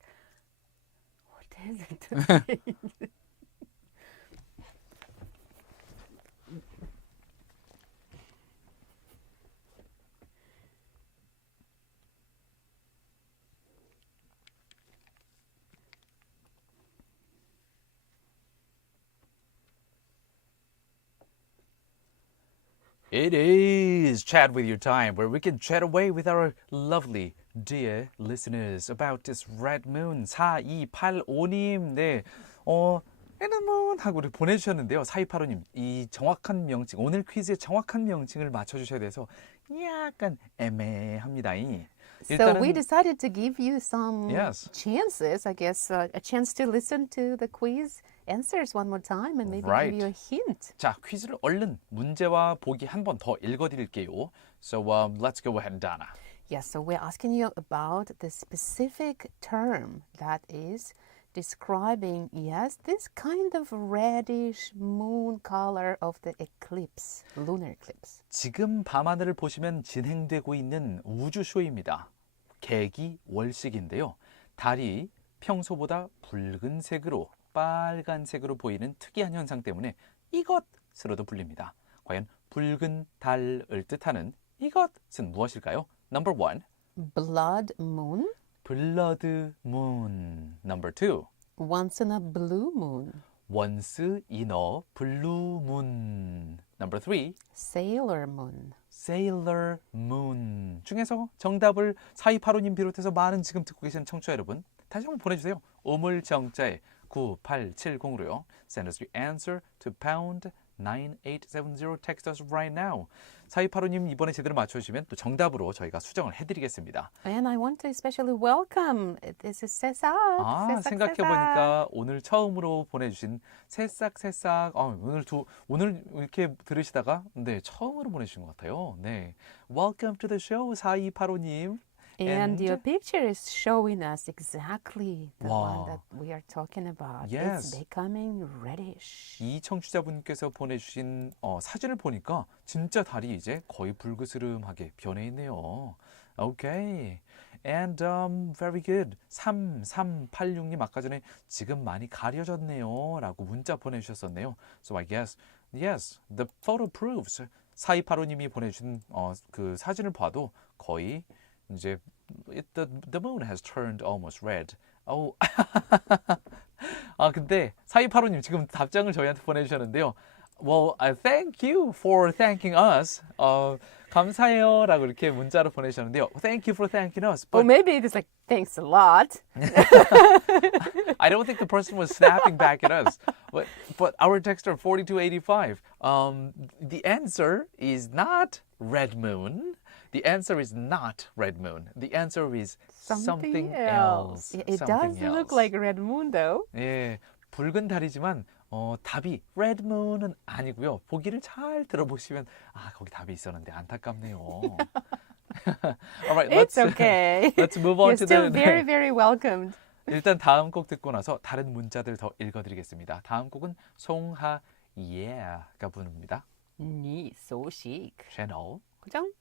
what is it today? It is Chat with Your Time, where we can chat away with our lovely dear listeners about this red moon. 4285님, 네, red moon 하고 보내주셨는데요. 4285님, 이 정확한 명칭, 오늘 퀴즈의 정확한 명칭을 맞춰주셔야 돼서 약간 애매합니다. So we decided to give you some Yes. chances, I guess, a chance to listen to the quiz answers one more time and maybe Right. give you a hint. 자, 퀴즈를 얼른 문제와 보기 한 번 더 읽어드릴게요. So let's go ahead, Donna. Yes, so we're asking you about the specific term that is describing, yes, this kind of reddish moon color of the eclipse, lunar eclipse. 지금 밤하늘을 보시면 진행되고 있는 우주쇼입니다. 개기월식인데요. 달이 평소보다 붉은색으로 빨간색으로 보이는 특이한 현상 때문에 이것으로도 불립니다. 과연 붉은 달을 뜻하는 이것은 무엇일까요? Number 1, Blood moon, blood moon. Number 2, once in a blue moon. once in a blue moon. Number 3, Sailor moon. Sailor Moon 중에서 정답을 4285님 비롯해서 많은 지금 듣고 계신 청취자 여러분 다시 한번 보내주세요. 우물정자에 9870으로요. Send us your answer to pound 9870. Text us right now. 4285님 이번에 제대로 맞춰주시면 또 정답으로 저희가 수정을 해드리겠습니다. And I want to especially welcome, this is 새싹. 생각해보니까 오늘 처음으로 보내주신 새싹 오늘 이렇게 들으시다가 네 처음으로 보내주신 것 같아요. 네, Welcome to the show 4285님. And your picture is showing us exactly the Wow. one that we are talking about. Yes. It's becoming reddish. 이 청취자분께서 보내주신 사진을 보니까 진짜 달이 이제 거의 붉으스름하게 변해 있네요. Okay. And very good. 3386님 아까 전에 지금 많이 가려졌네요 라고 문자 보내주셨었네요. So I guess, yes, the photo proves. 4285님이 보내주신 그 사진을 봐도 거의 이제 the moon has turned almost red. 근데 4285님 지금 답장을 저희한테 보내주셨는데요. Well, thank you for thanking us. 감사해요라고 이렇게 문자로 보내주셨는데요. Thank you for thanking us. Or But maybe it's like, thanks a lot. I don't think the person was snapping back at us. But our texter 4285, the answer is not red moon. The answer is not red moon. The answer is something else. It Something does look else. like red moon though. 예, 붉은 달이지만 답이 red moon은 아니고요. 보기를 잘 들어보시면 거기 답이 있었는데 안타깝네요. All right, It's okay. let's move on You're to still the very, very welcomed. 일단 다음 곡 듣고 나서 다른 문자들 더 읽어드리겠습니다. 다음 곡은 송하예가 부릅니다. 네 소식. 채널. 고정.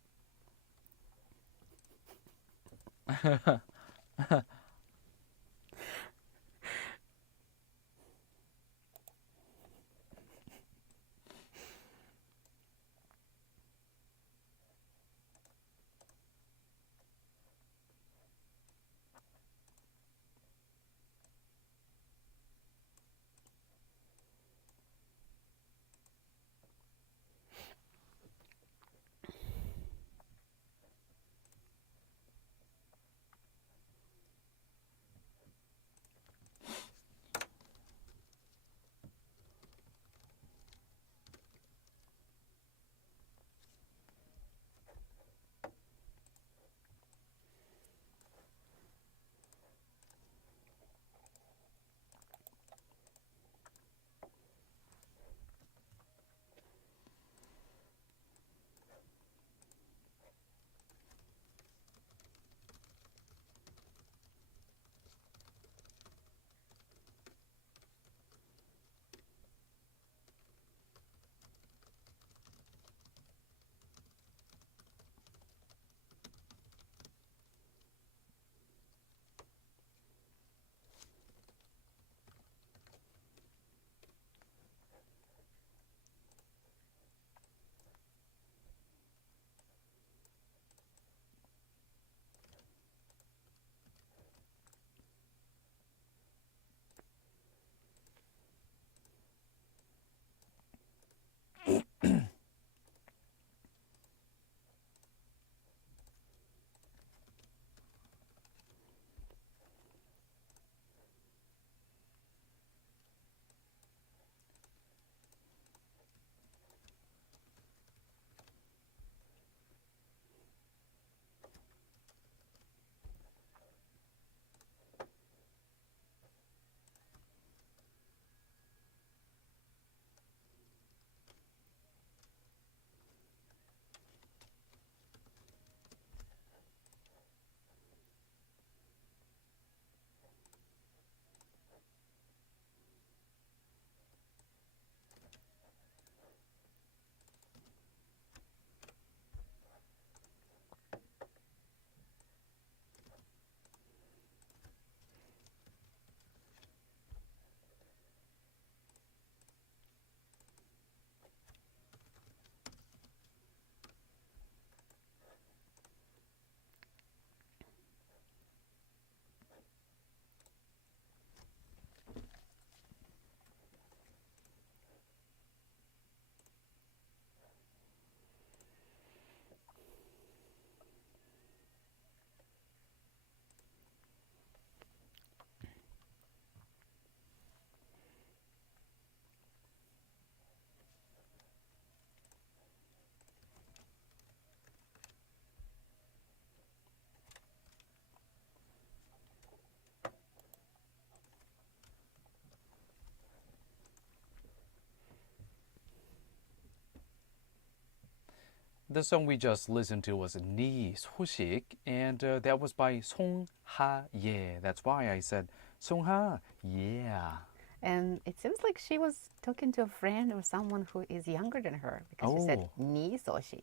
The song we just listened to was 네 소식, and that was by 송하예. That's why I said 송하, yeah. And it seems like she was talking to a friend or someone who is younger than her because she said Oh. 네 소식.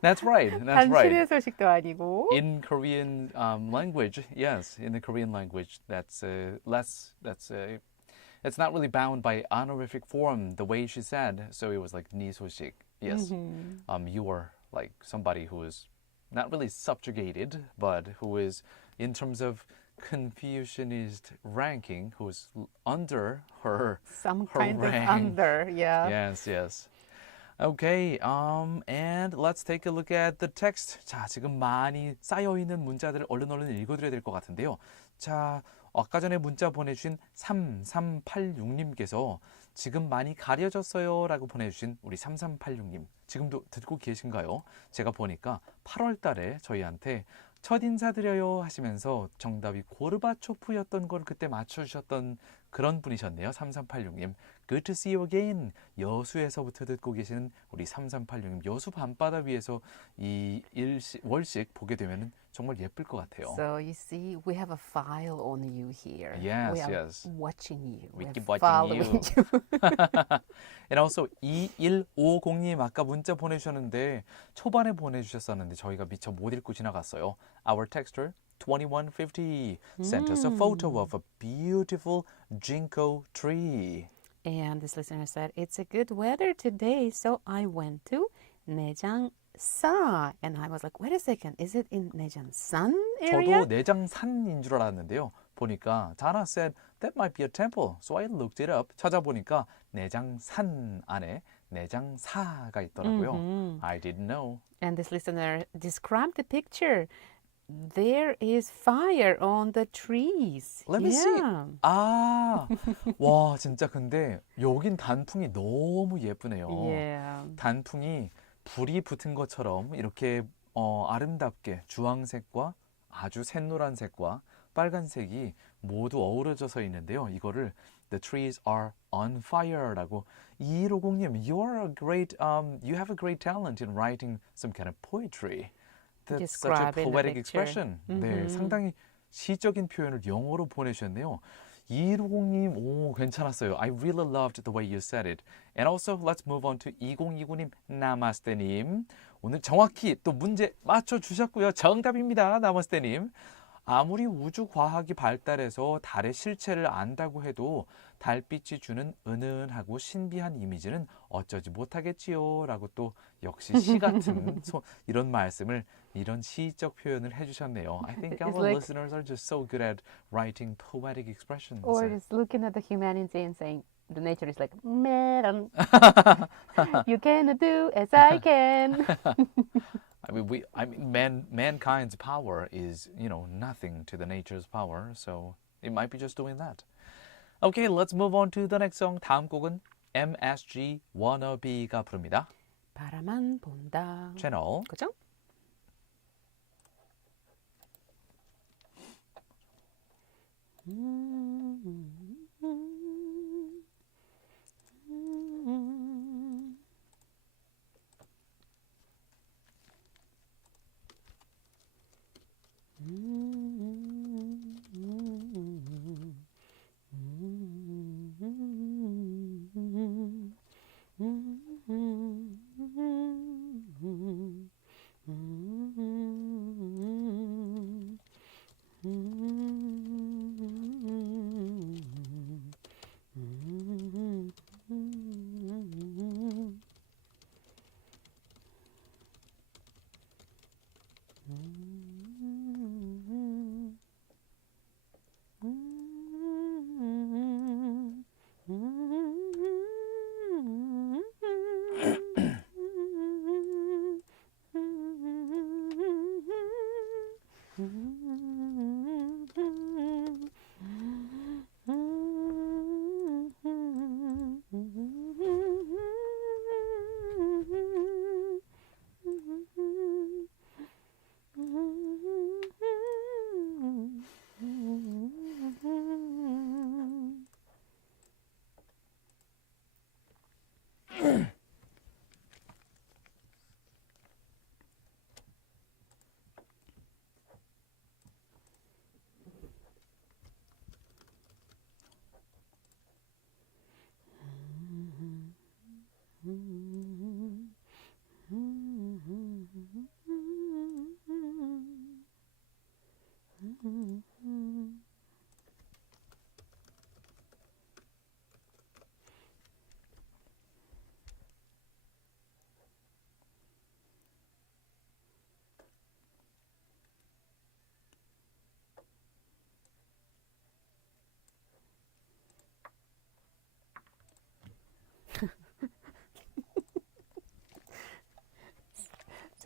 That's right. That's right. 당신의 소식도 아니고. In Korean language, yes, in the Korean language, that's less. It's not really bound by honorific form the way she said. So it was like 네 소식. Yes, you are like somebody who is not really subjugated, but who is in terms of Confucianist ranking, who is under her Some her kind rank. of under, yeah. Yes, yes. Okay, and let's take a look at the text. 자, 지금 많이 쌓여있는 문자들을 얼른 읽어드려야 될 것 같은데요. 자, 아까 전에 문자 보내주신 3386님께서 지금 많이 가려졌어요 라고 보내주신 우리 3386님. 지금도 듣고 계신가요? 제가 보니까 8월 달에 저희한테 첫 인사드려요 하시면서 정답이 고르바초프였던 걸 그때 맞춰주셨던 그런 분이셨네요. 3386님. Good to see you again. 여수에서부터 듣고 계시는 우리 3386님. 여수 밤바다 위에서 이 월식 보게 되면 정말 예쁠 것 같아요. So you see, we have a file on you here. Yes, we are yes. watching you. We We're keep watching following you. And also 2150님 아까 문자 보내주셨는데 초반에 보내주셨었는데 저희가 미처 못 읽고 지나갔어요. Our texter 2150 sent us a photo of a beautiful ginkgo tree. And this listener said, it's a good weather today, so I went to 내장사. And I was like, wait a second, is it in 내장산 area? 저도 내장산인 줄 알았는데요. 보니까 Dana said that might be a temple. So I looked it up. 찾아보니까 내장산 안에 내장사가 있더라고요. I didn't know. And this listener described the picture. There is fire on the trees. Let me see. yeah. 아, 와 진짜 근데 여긴 단풍이 너무 예쁘네요. Yeah. 단풍이 불이 붙은 것처럼 이렇게 아름답게 주황색과 아주 샛노란색과 빨간색이 모두 어우러져서 있는데요. 이거를 The trees are on fire라고 2150님, you have a great talent in writing some kind of poetry. That's such a Describe in the poetic picture. expression. 네, 상당히 시적인 표현을 영어로 보내주셨네요. 2150님, 오, 괜찮았어요. I really loved the way you said it. And also, let's move on to 2029님, 나마스테님. 오늘 정확히 또 문제 맞춰주셨고요. 정답입니다, 나마스테님. 아무리 우주과학이 발달해서 달의 실체를 안다고 해도 달빛이 주는 은은하고 신비한 이미지는 어쩌지 못하겠지요. 라고 또 역시 시 같은 이런 말씀을, 이런 시적 표현을 해주셨네요. I think our listeners are just so good at writing poetic expressions. Or just looking at the humanity and saying, the nature is like, man, you cannot do as I can. Mankind's power is, nothing to the nature's power. So it might be just doing that. Okay, let's move on to the next song. 다음 곡은 MSG Wannabe가 부릅니다. 바라만 본다. 채널. 그죠?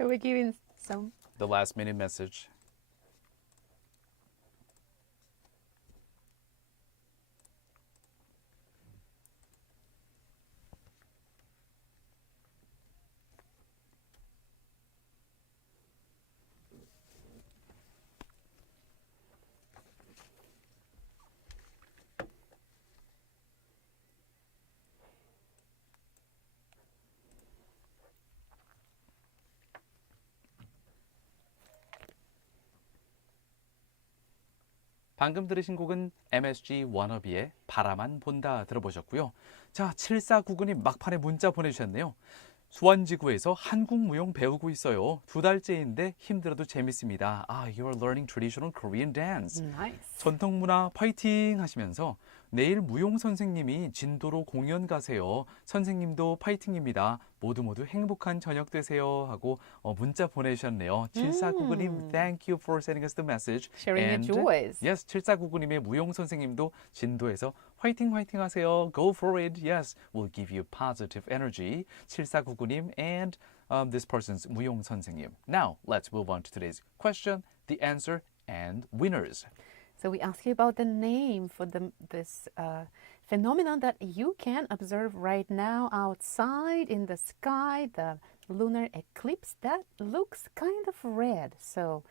So we're giving some. The last minute message. 방금 들으신 곡은 MSG 워너비의 바라만 본다 들어보셨고요. 자, 7499님 막판에 문자 보내주셨네요. 수원지구에서 한국 무용 배우고 있어요. 2달째인데 힘들어도 재밌습니다. You're learning traditional Korean dance. Nice. 전통문화 파이팅 하시면서 내일 무용 선생님이 진도로 공연 가세요. 선생님도 파이팅입니다. 모두 행복한 저녁 되세요 하고 문자 보내주셨네요. 7499님, thank you for sending us the message. Sharing your joys. Yes, 7499님의 무용 선생님도 진도에서 화이팅 하세요. Go for it. Yes, we'll give you positive energy. 7499님 and this person's 무용 선생님. Now, let's move on to today's question, the answer, and winners. So we ask you about the name for this phenomenon that you can observe right now outside in the sky, the lunar eclipse that looks kind of red. So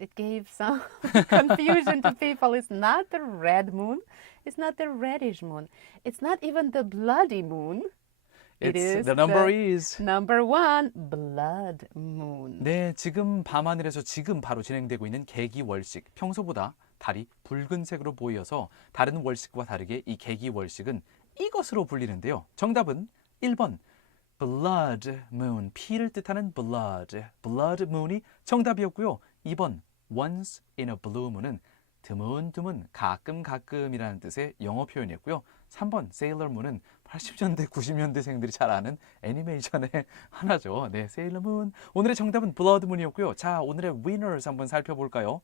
it gave some confusion to people. It's not the red moon. It's not the reddish moon. It's not even the bloody moon. It is the number is number 1, blood moon. 네, 지금 밤하늘에서 지금 바로 진행되고 있는 개기월식. 평소보다 달이 붉은색으로 보여서 다른 월식과 다르게 이 개기월식은 이것으로 불리는데요. 정답은 1번 blood moon, 피를 뜻하는 blood moon이 정답이었고요. 2번 once in a blue moon은 드문드문 가끔이라는 뜻의 영어 표현이었고요. 3번 Sailor Moon은 80년대, 90년대생들이 잘 아는 애니메이션의 하나죠. 네, Sailor Moon. 오늘의 정답은 Blood Moon이었고요. 자, 오늘의 winners 한번 살펴볼까요?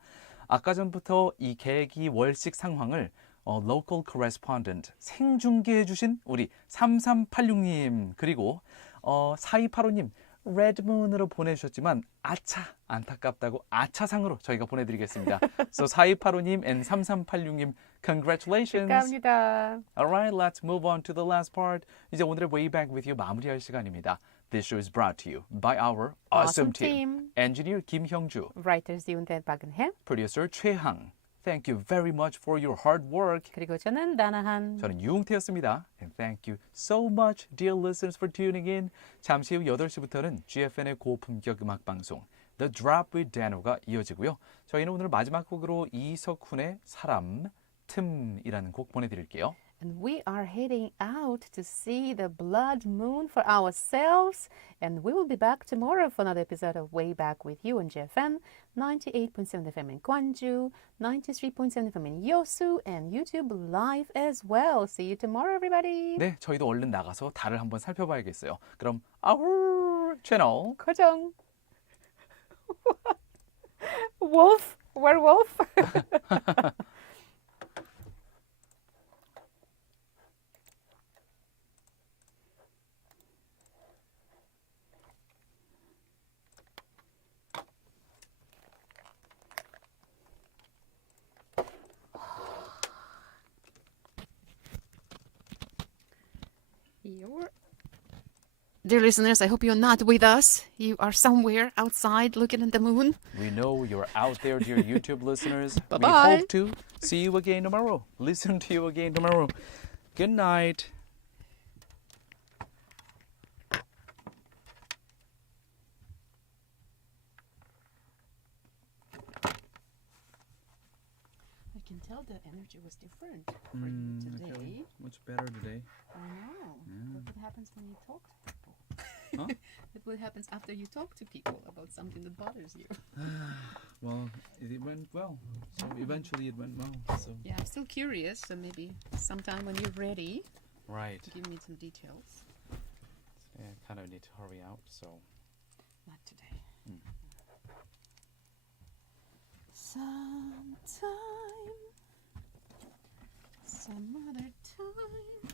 아까 전부터 이 개기 월식 상황을 local correspondent 생중계해 주신 우리 3386님 그리고 4285님 Red Moon으로 보내주셨지만 아차 안타깝다고 아차상으로 저희가 보내드리겠습니다. So 4285님 and 3386님 congratulations. 축하합니다. Alright, let's move on to the last part. 이제 오늘의 Way Back With You 마무리할 시간입니다. This show is brought to you by our awesome team. Engineer 김형주, Writers 이운태 박은혜, Producer 최항. Thank you very much for your hard work. 그리고 저는 나나한. 저는 유웅태였습니다. And thank you so much, dear listeners, for tuning in. 잠시 후 8시부터는 GFN의 고품격 음악방송 The Drop with Dano가 이어지고요. 저희는 오늘 마지막 곡으로 이석훈의 사람, 틈이라는 곡 보내드릴게요. And we are heading out to see the blood moon for ourselves. And we will be back tomorrow for another episode of Way Back With You on GFN, 98.7 FM in Gwangju, 93.7 FM in Yosu, and YouTube Live as well. See you tomorrow, everybody. 네, 저희도 얼른 나가서 달을 한번 살펴봐야겠어요. 그럼 our 채널 고정. Wolf, werewolf. Dear listeners, I hope you're not with us. You are somewhere outside looking at the moon. We know you're out there, dear YouTube listeners. We Bye-bye. hope to see you again tomorrow. Listen to you again tomorrow. Good night. I can tell the energy was different for you today. Much better today. I know. But what happens when you talk to people? Huh? But what happens after you talk to people about something that bothers you? Well, it went well. So eventually it went well. So Yeah, I'm still curious, so maybe sometime when you're ready, right. give me some details. Yeah, I kind of need to hurry out. So Not today. Sometime, some other time.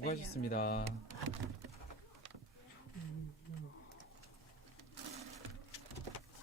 수고하셨습니다.